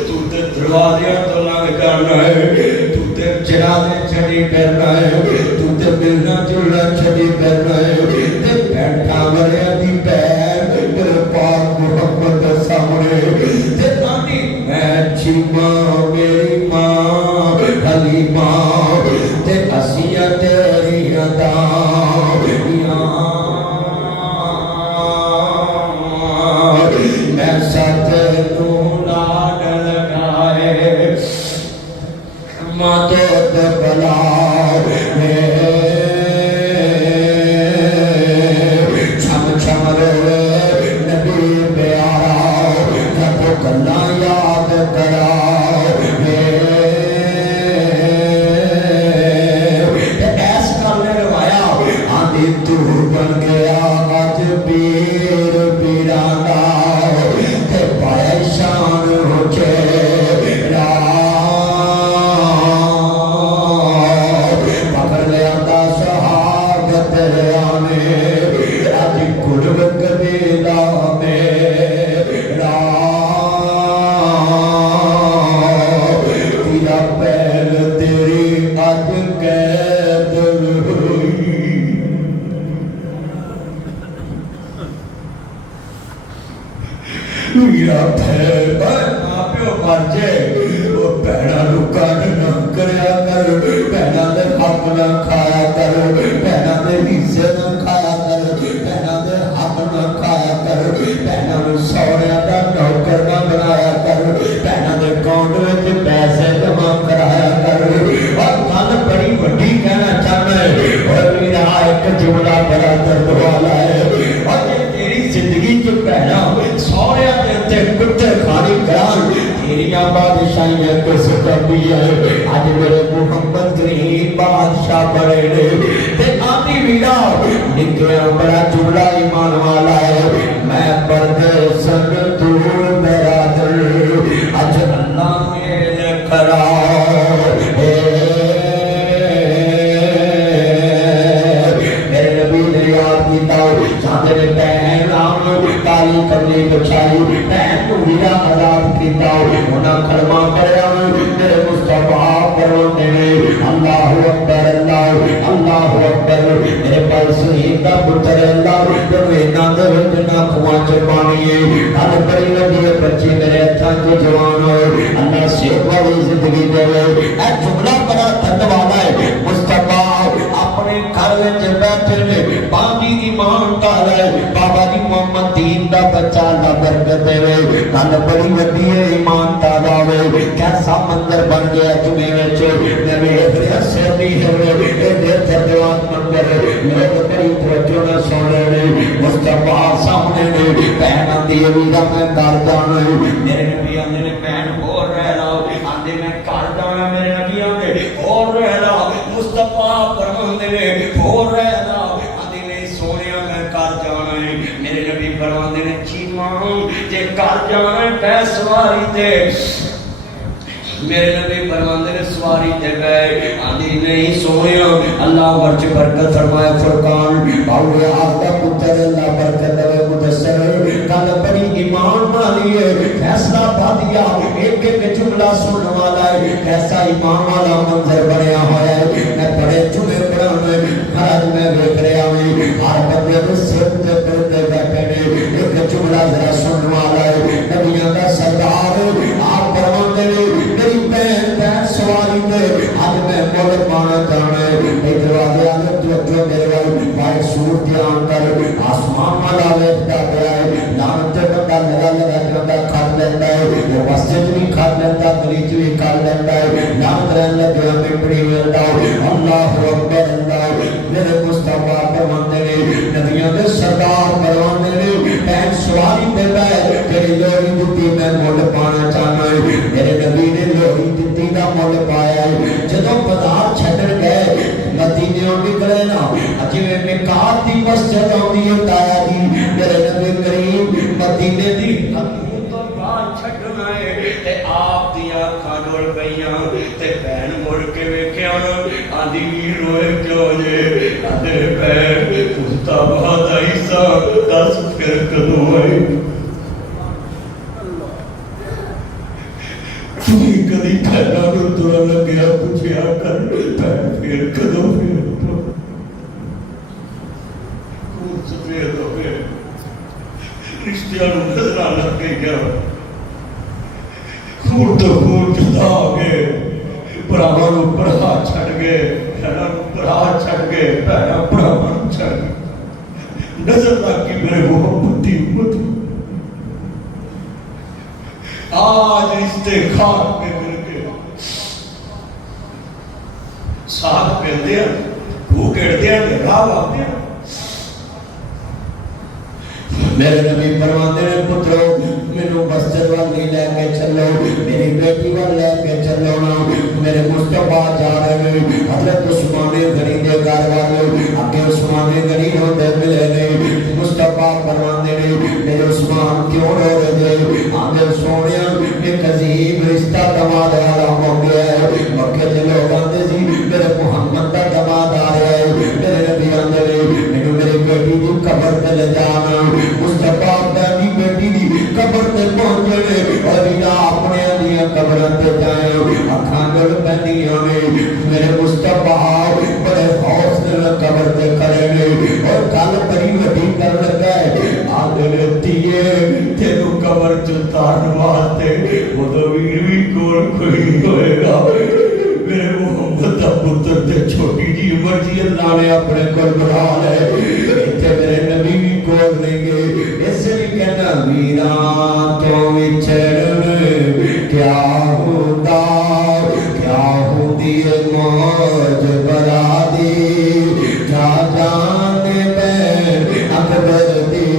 ਤੂੰ ਤੇ ਦਰਵਾਜ਼ਿਆਂ ਤੋਂ ਲੰਘ ਜਾਣਾ ਹੈ ਤੂੰ ਤੇ ਚਿਰਾਂ ਦੇ ਛੜੀ ਫਿਰਨਾ ਹੈ ਤੂੰ ਤੇ ਮਿਲਣਾ ਜੁਲਣਾ ਛੜੀ ਫਿਰਨਾ ਹੈ ਤੇ ਬੈਠਾ ਵਰਿਆ ਦੀ ਭੈਣ ਮੇਰੇ ਪਾਕ ਮੁਹੰਮਦ ਦੇ ਸਾਹਮਣੇ ਤੇ ਆਂਦੀ ਮੈਂ ਚੀਮਾ ਮੇਰੀ ਮਾਂ ਹਲੀਮਾ ਤੇ ਅਸੀਆਂ ਤੇਰੀਆਂ ਦਾਵੀਆਂ ਮੈਂ ਸੱਚ ਨੂੰ ਲਾਡ ਲਗਾਏ ਮਦਦ ਬਲਾ ਛਮ ਛਮ ਰੋਵੇ ਨਬੀ ਪਿਆਰਾ ਜਬ ਗੱਲਾਂ ਯਾਦ ਕਰਾਵੇ ਤੇ ਐਸ ਕਰ ਨੇ ਰਵਾਇਆ ਆਂਦੀ ਤੂੰ ਬਣ ਗਿਆ ਅੱਜ ਪੀਰ ਪੀਰਾਂ ਦਾ ਤੇ ਪਾਇਆ ਸ਼ਾਨ ਹੋ ਚੇਰਾ ਪਕੜ ਲਿਆ ਦਾ ਸ਼ਹਾਦਤ ਰਿਆਨੇ ਅੱਜ ਕੁੜਬ ਕਬੀਲਾ ਮੇਰਾ ਤੇਰਾ ਪੈਰ ਤੇਰੀ ਅੱਜ ਕੈਦ ਹੋਈ ਮੇਰਾ ਪੈਰ ਮਾਂ ਪਿਓ ਮਰ ਜੇ ਉਹ ਭੈਣਾਂ ਨੂੰ ਕੱਢ ਨਾ ਕਰਿਆ ਕਰ ਭੈਣਾਂ ਦੇ ਹੱਕ ਨਾ ਖਾਇਆ ਕਰ ਭੈਣਾਂ ਦੇ ਹਿੱਸੇ ਨਾ ਖਾਇਆ ਕਰ ਭੈਣਾਂ ਦੇ ਹੱਕ ਨਾ ਖਾਇਆ ਕਰ ਭੈਣਾਂ ਨੂੰ ਸਹੁਰਿਆਂ ਦਾ ਨੌਕਰ ਨਾ ਬਣਾਇਆ ਕਰ ਭੈਣਾਂ ਦੇ ਅਕਾਊਂਟ ਵਿੱਚ ਪੈਸੇ ਜਮ੍ਹਾਂ ਕਰਾਇਆ ਕਰ ਔਰ ਗੱਲ ਬੜੀ ਵੱਡੀ ਕਹਿਣਾ ਚਾਹੁੰਦਾ ਹੈ ਔਰ ਮੇਰਾ ਇੱਕ ਜੁਮਲਾ ਬੜਾ ਦਰਦ ਵਾਲਾ ਹੈ ਔਰ ਜੇ ਤੇਰੀ ਜ਼ਿੰਦਗੀ 'ਚ ਭੈਣਾਂ ਸਹੁਰਿਆਂ ਦੇ ਉੱਤੇ ਕੁੱਤੇ ਖਾਣੀ ਕਰਾਂ ਤੇਰੀਆਂ ਬਾਦਸ਼ਾਹੀਆਂ ਕਿਸ ਕਰਦੀ ਹੈ ਅੱਜ ਮੇਰੇ ਮੁਹੰਮਦ ਗਰੀਬ ਬਾਦਸ਼ਾਹ ਬੜੇ ਨੇ ਤੇ ਆਂਦੀ ਵੀਰਾ ਨਿੱਕਿਆ ਬੜਾ ਜੁਮਲਾ ਈਮਾਨ ਵਾਲਾ ਹੈ ਮੈਂ ਪਰਦੇਸਨ ਦੂਰ ਮੇਰਾ ਦਿਲ ਅੱਜ ਅੱਲਾਹ ਮੇਰੇ ਖੜਾ ਮੇਰੇ ਨਬੀ ਨੇ ਯਾਦ ਕੀਤਾ ਸਾਡੇ ਭੈਣ ਆਮ ਕਾਲੀ ਕੰਨੀ ਬਚਾਈ ਭੈਣ ਨੂੰ ਵੀਰਾ ਆਜ਼ਾਦ ਕੀਤਾ ਉਹਨਾਂ ਕਲਮਾ ਪੜਿਆ ਮੇਰੇ ਮੁਸਤਫਾ ਪਰਵੰਦੇ ਨੇ ਅੱਲਾਹੁ ਅਕਬਰ ਅੱਲਾਹੁ ਅਕਬਰ ਮੇਰੇ ਭਾਈ ਸ਼ਹੀਦ ਦਾ ਪੁੱਤਰ ਅੱਲਾਹ ਤੈਨੂੰ ਇਹਨਾਂ ਦੇ ਵਿੱਚ ਨਾ ਖੂਹਾਂ ਚ ਪਾਣੀ ਹੈ ਗੱਲ ਬੜੀ ਵੱਡੀ ਹੈ ਬੱਚੇ ਮੇਰੇ ਹੱਥਾਂ 'ਚ ਜਵਾਨ ਹੋਏ ਅੱਲਾਹ ਸਿਹਤ ਵਾਲੀ ਜ਼ਿੰਦਗੀ ਦੇਵੇ ਇਹ ਜੁਮਲਾ ਬੜਾ ਦਰਦ ਵਾਲਾ ਹੈ ਮੁਸਤਫਾ ਆਪਣੇ ਘਰ ਵਿੱਚ ਬੈਠੇ ਨੇ ਬਾਗੀ ਇਮਾਨਦਾਰ ਹੈ ਬਾਬਾ ਜੀ ਮੁਹੰਮਦ ਦੀਨ ਦਾ ਬੱਚਾ ਅੱਲਾਹ ਬਰਕਤ ਦੇਵੇ ਗੱਲ ਬੜੀ ਵੱਡੀ ਹੈ ਇਮਾਨਦਾਰ ਆਵੇ ਕੈਸਾ ਮੰਦਰ ਬਣ ਗਿਆ ਜੁਮੇ ਵਿੱਚ ਨਵੇਂ ਹਸੇ ਦੀ ਹਵੇ ਇਹ ਦੇ ਜਵਾਨ ਮੰਦਰ ਲੋਕ ਬੜੀ ਤਵੱਜੋ ਨਾਲ ਸੁਣ ਰਹੇ ਨੇ ਮੁਸਤਫਾ ਸਾਹਮਣੇ ਨੇ ਭੈਣਾਂ ਦੀ ਵੀਰਾ ਮੈਂ ਕਰ ਜਾਣਾ ਮੇਰੇ ਨਬੀ ਆਂਦੇ ਨੇ ਭੈਣ ਹੋਰ फरमाते ने चीमा जे कर जाना पै सवारी ते मेरे नबी फरमाते ने सवारी ते गए आंधी नहीं सोने अल्लाह वर्च बरकत फरमाए फुरकान बाउले आपका पुत्र अल्लाह बरकत दे मुदस्सर कल बड़ी ईमान वाली है फैसला बादिया एक एक जुमला सुनने वाला है कैसा ईमान वाला मंजर बनया होया है मैं बड़े जुमे पढ़ाने महाराज मैं देख रहा हूं हर बंदे के सिर ते पर्दे बैठे ने एक जुमला जरा सुनने वाला है नबियों का सरदार आप फरमाते ने मेरी बहन बैठ सवारी में आज मैं मोल पाना चाहना है दरवाजे आगे जो मेरे वाले वाइट सूट ध्यान कर आसमान वाला देखता गया है लानते बंदा लगा जाता खा लेता है वो मस्जिद भी खा लेता गलीच भी खा लेता है लानत रहने लगे हमें बड़ी मिलता है अल्लाह अकबर अल्लाह मेरे मुस्तफा फरमाते ने नबियों के सरदार फरमाते ने बहन सवारी पे बैठ तेरी लोरी दित्ती मैं मोल पाना चाहना है मेरे नबी ने लोरी दित्ती का मोल पाया है जदों बाजार छड्डण गए मदीने निकले ना जिवें मिकात दी मस्जिद आउंदी है ताया जी मेरे नबी करीम मदीने दी हकीम तो बाहर छड्डना है ते आप दियां अखां डोल पईयां ते भैन मुड़ के वेखिया आंदी वी रोए क्यों जे आंदे पैर पुस्ता बादा ईसा दस फिर कदों आए कदी ठहरा को तुरन लग्या पुछया कर फिर कदों फिर खून सफेद हो गए रिश्तियां नजर लग गया खून तो खून जुदा हो गए भरावां भरा छड़ गए भैणां भरा छड़ गए भैणां भरावां छड़ गए नजर लग गई मेरे मोहब्बत की उम्मत आज रिश्ते खाक में मिल गए साथ मिलते हैं भूख खेड़ते हैं राह आते हैं मेरे नबी फरमाते हैं पुत्रो मेनू मस्जिद वाल नहीं लेके चलो मेरी बेटी वाल लेके चलो ना मेरे मुस्तफा जा रहे हैं हजरत उस्मान गनी दे घर वाले आगे उस्मान गनी होते मिले ने मुस्तफा फरमाते हैं मेरे उस्मान क्यों रो रहे थे आगे सोनिया एक अजीब रिश्ता दमाद वाला हो गया है मक्के के लोग आते जी मेरे मोहम्मद का दमाद आ रहा है मेरे नबी आंदे ने मेनू मेरी बेटी की कब्र पे ले जाना मुस्तफा अपनी बेटी दी कब्र ते पहुंचने और बिना अपने दियां कब्रां ते जाए अखां गल पैंदियां ने मेरे मुस्तफा बड़े हौसले नाल कब्र ते खड़े ने और गल बड़ी वड्डी कर लगा है आंदे तीए तेनू कब्र च उतारन वास्ते उदों वीर भी कोल कोई होएगा मेरे मोहम्मद दा पुत्र ते छोटी जी उम्र जी अल्लाह ने अपने कोल बुला ले इत्थे मेरे नबी भी कोल लेंगे इसलिए कहना वीरा तो विछड़न क्या होता क्या होती है मौज बरा दी जा जाने बैन अकबर दी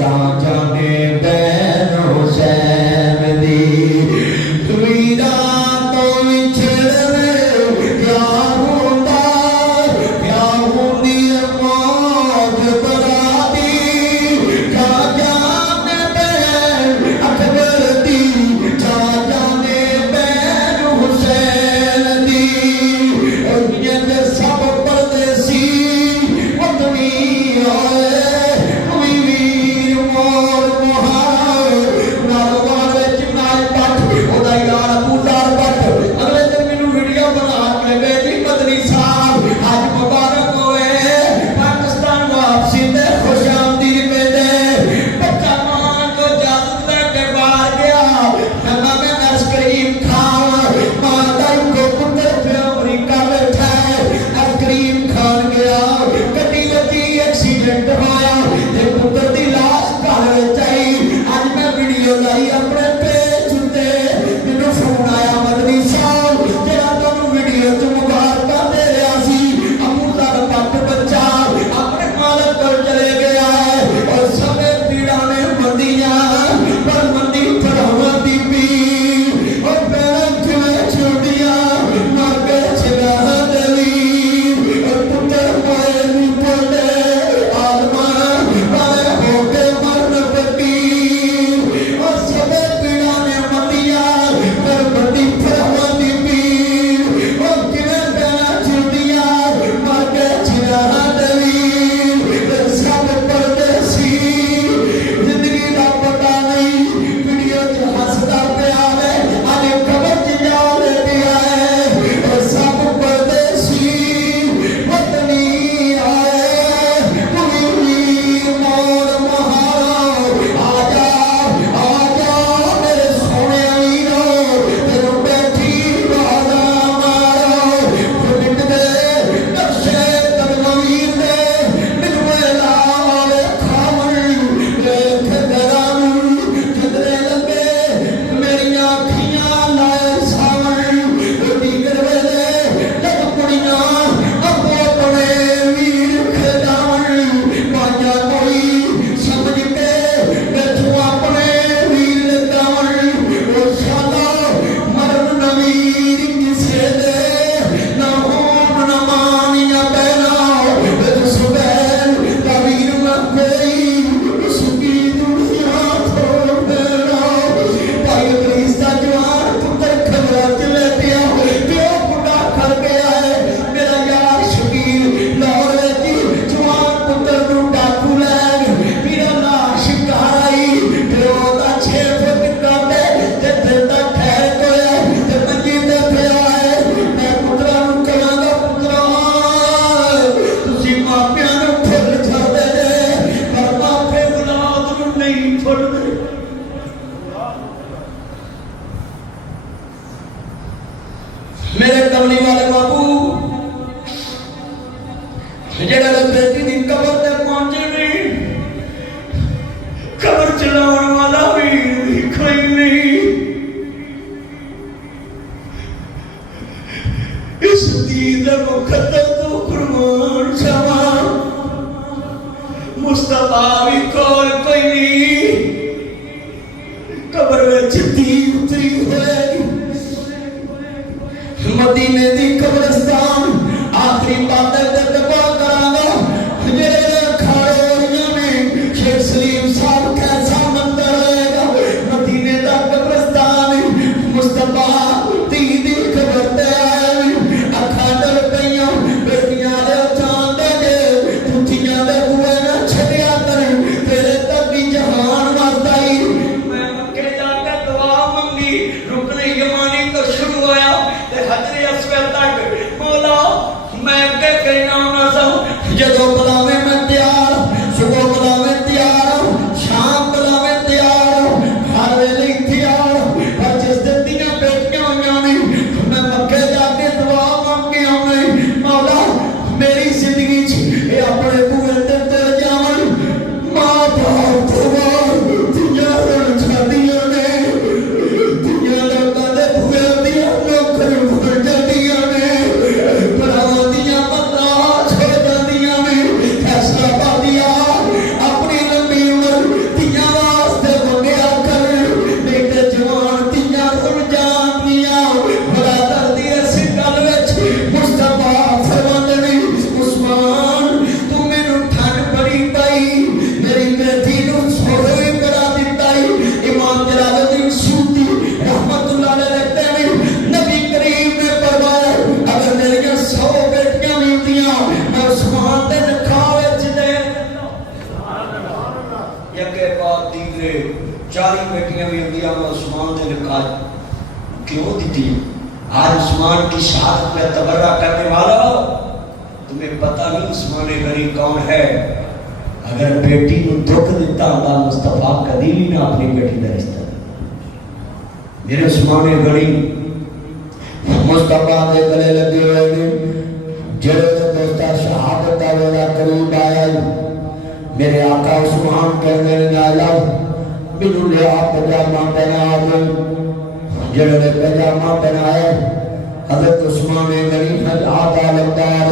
जा जाने बैन हुसैन दी वीरा तो विछड़न क्या होता क्या होती है मौज बरा दी जा जाने बैन कमली वाले बाबू जेड़ा बेटी दी कबर ते पहुंचे नहीं, कबर चलाने वाला भी कोई नहीं। इस दीन मुकद्दर तो कुर्बान जावा, मुस्तफा भी कोल कोई नहीं, कबर विच धी उतरी होएगी। मदीने दी कब्रिस्तान आखिरी बातें ते दुआ करांगा जेड़े खाड़े होइयां ने शेख सलीम साहब कैसा मंदिर होएगा। मदीने दा कब्रिस्तान मुस्तफा दी कबर ते आए अखां डर पईयां बेटियां दे चांदे दे पुठियां दे बुए ना छड़िया कर तेरे तक भी जहान वास्ताई। मैं मक्के जाके दुआ मंगी, रुकने यमानी तो शुरू होया ते हजरे अस्वद तक। मौला मैं के कहना ना सा जदों बुलावे मैं तैयार, सुबह बुलावे तैयार, शाम बुलावे तैयार, हर वेले तैयार। पर जिस दिन दियां बेटियां होइयां ने मैं मक्के जाके दुआ मंग के आउणे, मौला मेरी जिंदगी च ये अपने बूहे ते तुर जावन। मां बाप तो बाद दियां रुल जादियां ने, दियां लोकां दे बूहे दियां नौकर बन जादियां ने, भरावां दियां पत्तां छो जादियां ने। फैसला पा दिया अपनी लंबी उम्र दियां वास्ते मंगया कर, नहीं ते जवान दियां रुल जांदियां। बड़ा दर्द इस गल विच मुस्तफा फरमांदे ने, उस्मान तू मैनू ठंड बड़ी पाई, मेरी बेटी नू सोहे भी बड़ा दिता। इमाम जलालुद्दीन सूती रहमतुल्लाह अलैह लिखते हैं नबी करीम ने फरमाया अगर मेरियां 100 बेटियां भी होंदियां मैं उस्मान दे निकाह विच दे यके बाद दीगरे 40 बेटियां भी होंदियां मैं उस्मान दे निकाह क्यों दी? आज उस्मान की शहादत में तबर्रा करने वाला तुम्हें पता नहीं उस्मान गनी कौन है? अगर बेटी को दुख दिता होता मुस्तफा कभी भी ना अपनी बेटी का रिश्ता। मेरे उस्मान गनी मुस्तफा दे गले लगे हुए ने, जेड़े दोस्ता शहादत का वेला करीब आया। मेरे आका उस्मान कहने लगा मैनू लिया पजामा पहना दे। जेड़े ने पजामा पहनाया हजरत उस्मान गनी हजात आलमदार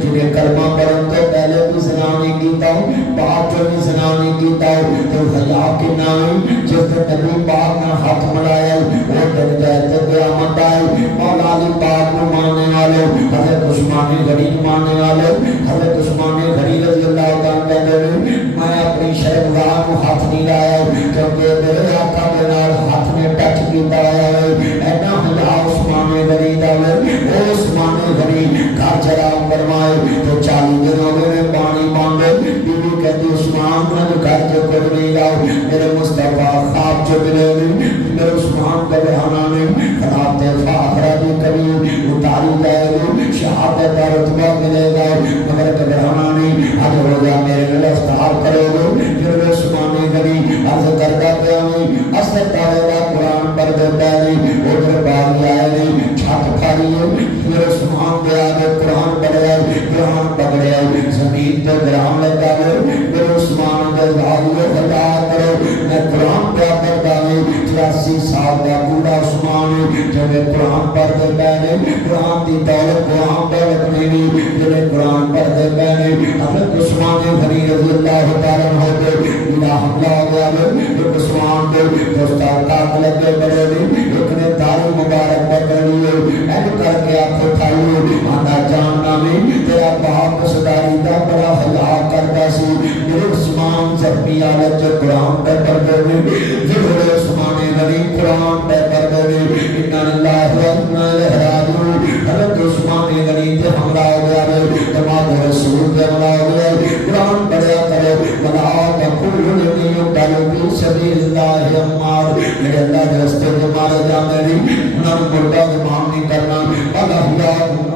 जिन्हें कलमा पढ़न तो पहले भी ज़िना नहीं कीता, बाद जो भी ज़िना नहीं कीता, तो हया के नाम जिस नबी पाक ने हाथ मिलाया वो दिन कहते क़यामत आई। मौला अली पाक को मानने वाले हजरत उस्मान गनी मानने वाले हजरत उस्मान गनी रज़ी अल्लाह तआला कहते हैं मैं अपनी शर्मगाह को हाथ नहीं लाया क्योंकि मेरे आका के नाल हाथ ने टच कीता है। ऐना हया उस्मान गनी दा उस्मान गनी घर चला फरमाए तो 40 दिन हो गए पानी मांगे। बीबी कहती उस्मान घर जो कुछ नहीं लाओ, मेरे मुस्तफा ख्वाब जो मिले मेरे उस्मान का बहाना नहीं खराब थे फाखरा भी कभी उतारी जाएगी, शहादत का रुतबा मिलेगा मगर घबराना नहीं। आज हो गया मेरे लिए इफ्तार करोगे फिर उस्मान गनी अर्ज करता गया नहीं असर तावेला कुरान पर देता नहीं उधर बागी आया नहीं छत खाली है मेरे उस्मान दे आगे कुरान पढ़े कुरान पकड़े जमीन पे ग्राम लगा मेरे उस्मान दे आगे खदा करो मैं कुरान पे पढ़ता हूं 83 साल का बूढ़ा उस्मान जब कुरान पढ़ते पहले कुरान की दौलत कुरान पे रखने नहीं जब कुरान पढ़ते पहले हजरत उस्मान गनी रज़ी अल्लाह तआला हो गए बिना हमला हो गया एक उस्मान के दोस्ता काट लगे बड़े एक ने दाढ़ी मुबारक पकड़ लिए ऐड करके आंखों खाई आंदा जानना नहीं तेरा बाप सदारी दा बड़ा हया करता सी। मेरे उस्मान जख्मी हालत च कुरान पे पढ़दे ने जिहड़े उस्मान गनी कुरान पे पढ़दे ने इन्ना लिल्लाहि व इन्ना इलैहि राजिऊन। हज़रत उस्मान गनी ते हमला हो गया तमाम रसूल पे हमला हो गया कुरान पढ़या करो वला तकुल्लु युक़तलु फी सबीलिल्लाहि अम्मार मेरे अल्लाह के रास्ते में मारे जाते नहीं उन्हें मुर्दा गुमान नहीं करना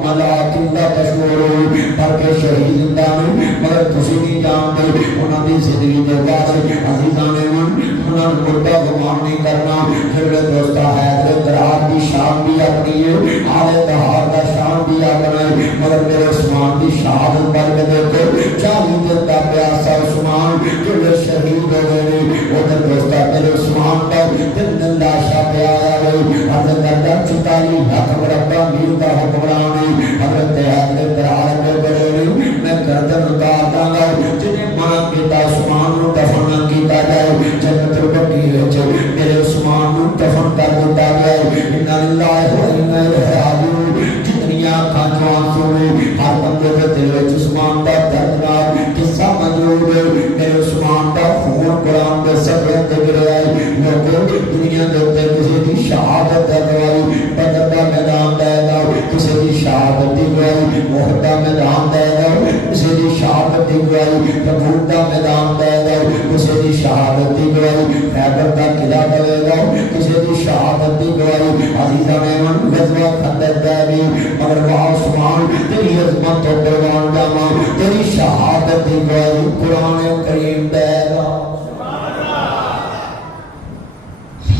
मलाकिल्ला तशूरुन पर के शहीद जिंदा नहीं मगर तुसी नहीं जानते उन्होंने जिंदगी के बाद अजीज़ान ने उन्हें मुर्दा गुमान नहीं करना। जेड़े दोस्ता है दरार دی شان بھی اپنی ہے، آلے دہار دا شان بھی اپنا ہے، مگر میرے عثمان دی شہادت پر کے دیکھو 40 دن دا پیاسا عثمان جو شہید ہو گئے ادھر دوستا میرے عثمان پر 3 دن لاشا پہ آیا ہوئی حضرت اندر 44 لاکھ مربع میل کا حکمران ہے، حضرت حضرت عالم میں بڑے ہوئی میں گردن اتار داں گا جنہیں ماں کیتا عثمان نو دفن نہ کیتا جائے جنت البقیع وچ میرے عثمان نو دفن کر دتا گیا ہے، انا للہ و انا الیہ راجعون۔ جتنیاں کھانچوں آنسوں میں ہر بندے کے دل وچ عثمان دا دردناک قصہ موجود ہے، میرے عثمان دا خون قرآن دے صفحے تے گریا ہے، لوگوں دنیا دے اوپر کسی دی شہادت دا گواہی بدر دا میدان دے گا، کسی دی شہادت دی گواہی احد دا میدان دے گا، کسی دی شہادت دی گواہی تبوک دا میدان دے گا، کسی دی شہادت دی گواہی خیبر دا قلعہ دے گا، کسی دی شہادت دی گواہی عزیزان ایمن غزوہ خندق دے گی، مگر وہ عثمان تیری عظمت و پروان جاما تیری شہادت دی گواہی قرآن کریم دے گا۔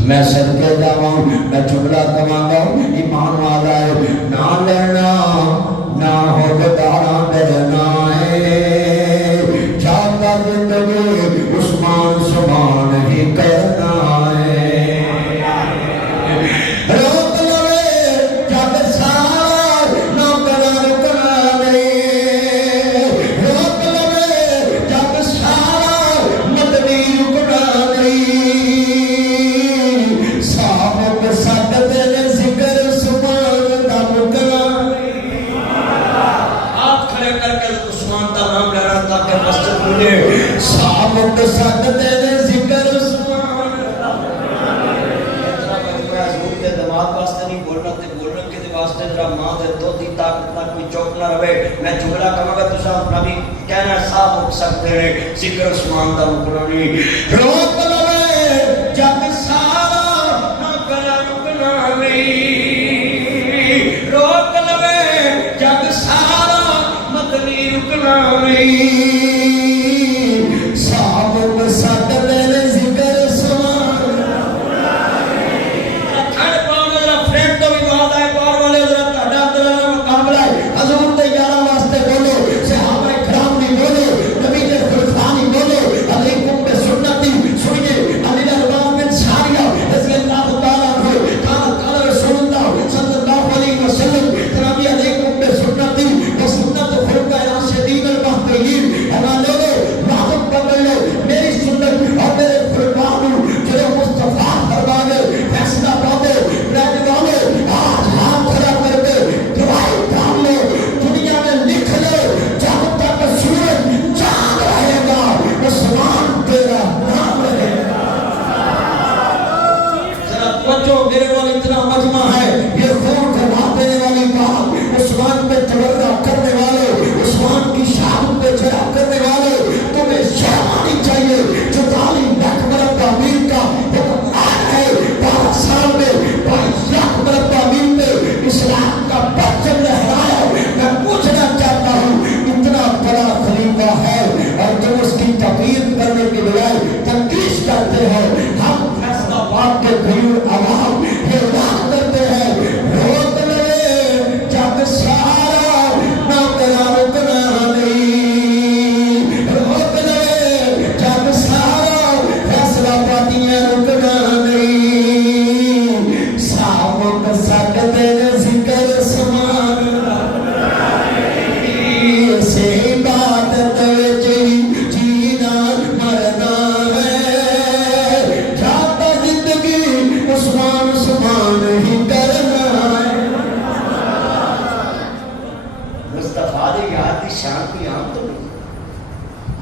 میں صدقے جاؤں میں جملہ کماؤں گا ایمان والا ہے نہ لینا نہ ہو گدارا ڈرنا ہے جاتا زندگی عثمان سبحان ہی کرنا ہے روک لوے جب سار نہ کرا رکنا نہیں روک لوے جب سار مدنی رکنا نہیں سامت ساتھ تیرے ذکر عثمان حضور کے دماغ واسطے نہیں بولنا تے بولن کے واسطے ذرا ماں دے دو دی طاقت نہ کوئی چوک نہ رہے میں جملہ کہاں گا تسا نبی کہنا صاحب مک سکتے ہیں ذکر عثمان دا مکنا نہیں روک لوے جب سارا نہ کرا رکنا نہیں روک لوے جب سارا مدنی رکنا نہیں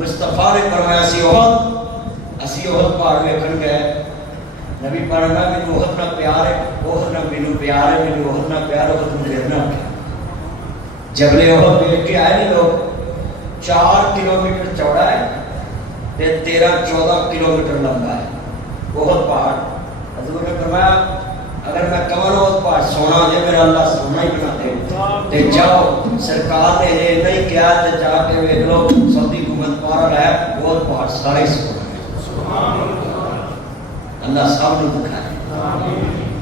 مصطفیٰ نے فرمایا اسی احد پہاڑ ویکھن گئے نبی پڑھنا مینوں احد نہ پیار ہے احد نہ مینوں پیار ہے مینوں احد نہ پیار احد نوں گرنا جبل احد ویکھ کے آئے نہیں لوگ 4 کلومیٹر چوڑا ہے تے 13-14 کلومیٹر لمبا ہے احد پہاڑ حضور نے فرمایا اگر میں کمر احد پہاڑ سونا دے میرا اللہ سونا ہی بنا دے تے جاؤ سرکار نے یہ نہیں کیا تے جا کے ویکھ لو سعودی حکومت پارا ہے احد پہاڑ سارے سونا اللہ سب نے دکھائے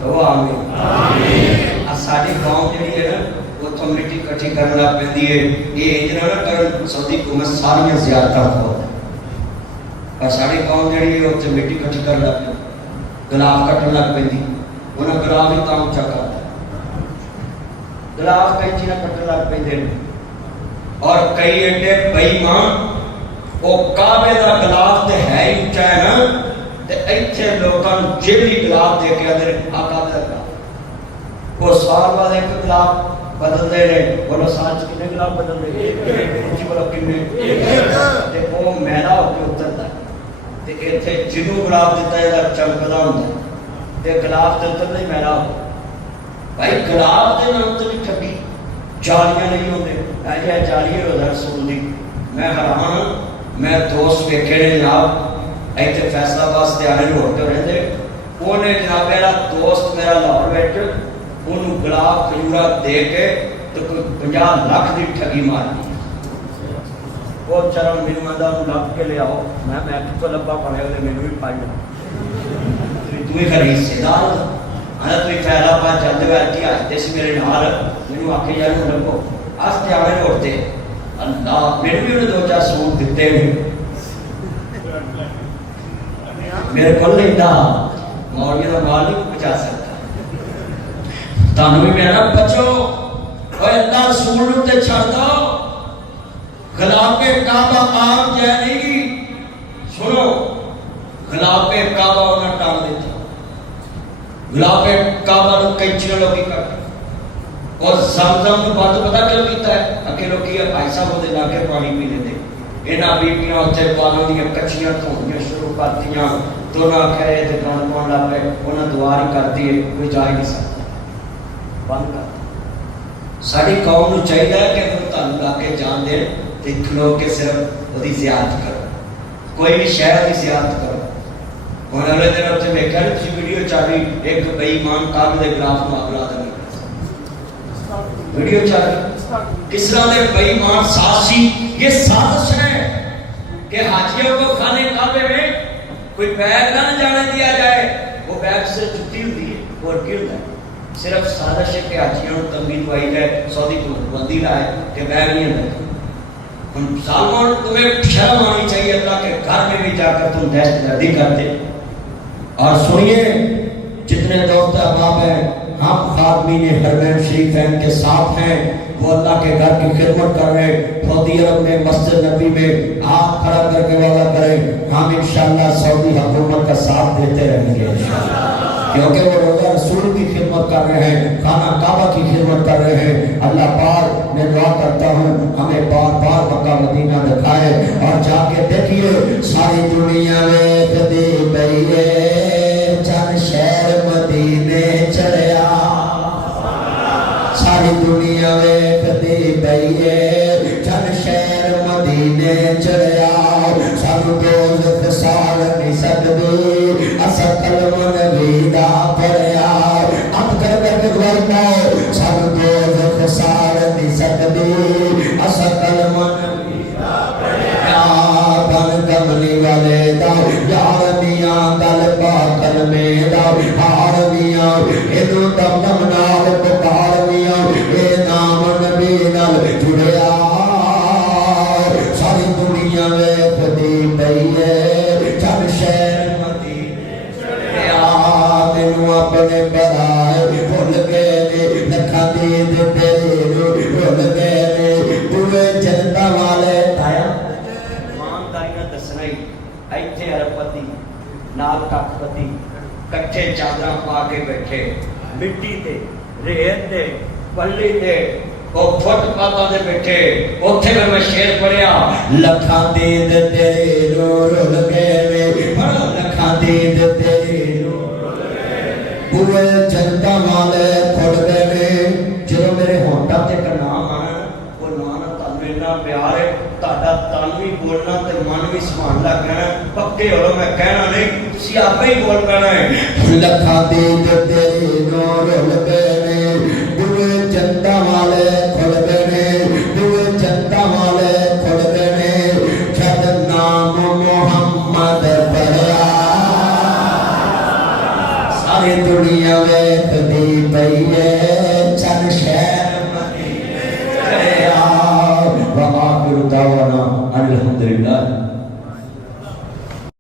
कहो आमीन। साड़ी गाँव जी है ना उतो मिट्टी इकट्ठी करने लग पैंदी है, ये इंजना ना कर सऊदी हुकूमत सारियां ज़ियारतां हो, पर साड़ी गाँव जी है उतो मिट्टी इकट्ठी करने लग पैंदी, गुलाब कटन लग पैंदी, उन्हें गुलाब ही काम ऊंचा करता, गुलाब कैंची ना कटन लग पैंदे, और कई एडे बेईमान वो काबे दा गुलाब ते है ही ऊंचा है ना, ते इत्थे लोकां नूं जेली गुलाब दे के अंदर आका दा वो साल बाद एक गुलाब बदलते रहे, बोलो साल च कितने गुलाब बदलते हैं, बोलो कितने, ते वो मैला होके उतरता है, ते इत्थे जिन्नू गुलाब दिता है चमकदा हुंदा है, ते गुलाब ते उतरदा ही मैला हो, भाई गुलाब दे नाम ते भी ठगी जालियां नहीं होंदे, ऐ जाली हो रसूल दी, मैं हैरान, मैं दोस्त वेखे ने जनाब इत्थे फैसलाबाद ते आने रोड ते रहंदे, ओने जनाब मेरा दोस्त मेरा लाहौर विच उन्होंने गुलाब खजूरा दे के तो कोई 50 लाख की ठगी मार दी, वो चरण मेनू आंदा लभ के ले आओ, मैं कितों लब्बा पड़े उन्हें मैनू भी पाई तू ही खरी हिस्सेदार आंदा तू फैसलाबाद चलते हुए ऐसी हसते सी मेरे नाल, मैनू आखे यार लभो हसते आवे उठते अल्लाह मैनू भी उन्हें 2-4 सूट दिते मेरे को लेंदा मौलवी का माल नहीं पहुंचा सकता, तानू भी कहना बचो और अल्लाह रसूल ते छड़ दो, गुलाबे काबा आम जै नहीं, सुनो गुलाबे काबा उन्हें टाल देता, गुलाबे काबा नु कैंची लोग कर, और ज़मज़म नु बंद पता क्यों कीता है, अगे लोग भाई साहब दे लागे पानी पी लेंदे, इन्हां बीबियां उत्थे बालों दी कच्चियां धोनियां शुरू करतियां, तो ना कहे ते गंद पाउण लग पे, उन्हां दुआ ही करदी है, कोई जा ही नहीं सकता, बंद कर। साड़ी कौम नूं चाहिए कि अगर तुहानूं लाके जान दे ते खलो के सिर्फ ओदी ज़ियारत करो, कोई भी शहर की ज़ियारत करो, हुण अगले दिन उत्थे वेखिया नी तुसीं वीडियो चल रही एक बेईमान काबे दे खिलाफ अग ला देनी, वीडियो चल रही किस तरह के बेईमान साजिश, ये साजिश है कि हाजियों को खाने काबे में कोई बैग ना जाने दिया जाए, वो बैग से जुटी हुई है और गिर है, सिर्फ साजिश है कि हाजियों को तंगी दवाई जाए, सऊदी बंदी लाए कि बैग नहीं होता, हम सालमान तुम्हें शर्म आनी चाहिए अल्लाह के घर में भी जाकर तुम दहशतगर्दी करते। और सुनिए जितने दोस्त अहबाब हैं, हम खादमीन हरमैन शरीफैन के साथ हैं, वो अल्लाह के घर की खिदमत कर रहे हैं, सऊदी अरब में मस्जिद नबी में हाथ खड़ा करके वादा करें, हम इंशाअल्लाह सऊदी हुकूमत का साथ देते रहेंगे इंशाअल्लाह, क्योंकि वो रोज़ा रसूल की खिदमत कर रहे हैं, खाना काबा की खिदमत कर रहे हैं। अल्लाह पाक मैं दुआ करता हूँ हमें बार बार मक्का मदीना दिखाए, और जाके देखिए सारी दुनिया में कदी पई है चंद शहर मदीने चढ़िया, सारी दुनिया में कदी पई है चंद शहर मदीने चढ़िया, सानू दोज़ख साल नहीं सकदी असा कलमा नबी दा पढ़िया, अब कर के गवाही पाओ सानू दोज़ख साल नहीं सकदी असा कलमा नबी दा पढ़िया, बन कमली वाले दा यार मियां गल पातल में दा हार मियां इनु दम दम नाल पुकार मियां ए नाम नबी नाल जुड़िया, सारी दुनिया में कदी पई है चंद शहर मदीने चढ़िया, मैनू अपने बनाए भुल गए लखां दी तेरे भुल गए तुवे जनता वाले ताया ईमानदारी दसना ही इत्थे अरबपति नाल कखपति कच्चे चादर पा के बैठे मिट्टी ते रेत ते पल्ली ते ਉਹ ਫੁੱਟਪਾਥਾਂ ਦੇ ਬੈਠੇ ਉੱਥੇ ਫਿਰ ਮੈਂ ਸ਼ੇਰ ਪੜਿਆ ਲੱਖਾਂ ਦੀਦ ਤੇਰੇ ਨੂੰ ਰੁੱਲ ਗਏ ਵੇ ਪੜੋ ਲੱਖਾਂ ਦੀਦ ਤੇਰੇ ਨੂੰ ਰੁੱਲ ਗਏ ਪੂਰੇ ਜਨਤਾ ਵਾਲੇ ਖੁੱਲ ਗਏ ਨੇ ਜਦੋਂ ਮੇਰੇ ਹੋਂਠਾਂ ਤੇ ਇੱਕ ਨਾਮ ਆਣਾ ਉਹ ਨਾਮ ਤੁਹਾਨੂੰ ਇੰਨਾ ਪਿਆਰ ਹੈ ਤੁਹਾਡਾ ਤਨ ਵੀ ਬੋਲਣਾ ਤੇ ਮਨ ਵੀ ਸੁਭਾਨ ਲੱਗ ਜਾਣਾ ਪੱਕੇ ਹੋ ਲੋ ਮੈਂ ਕਹਿਣਾ ਨਹੀਂ ਤੁਸੀਂ ਆਪੇ ਹੀ ਬੋਲ ਪੈਣਾ ਹੈ ਲੱਖਾਂ ਦੀਦ ਤੇਰੇ ਨੂੰ ਰੁੱਲ ਗਏ ਨੇ ਪੂਰੇ ਜਨਤਾ ਵਾਲੇ खुल गए दुए जनता वाले खुल गए जब नाम मोहम्मद पढ़िया सारी दुनिया वेखदी पई है चल शहर मदीने वा आखिर दावाना अनिल हम्दुलिल्लाह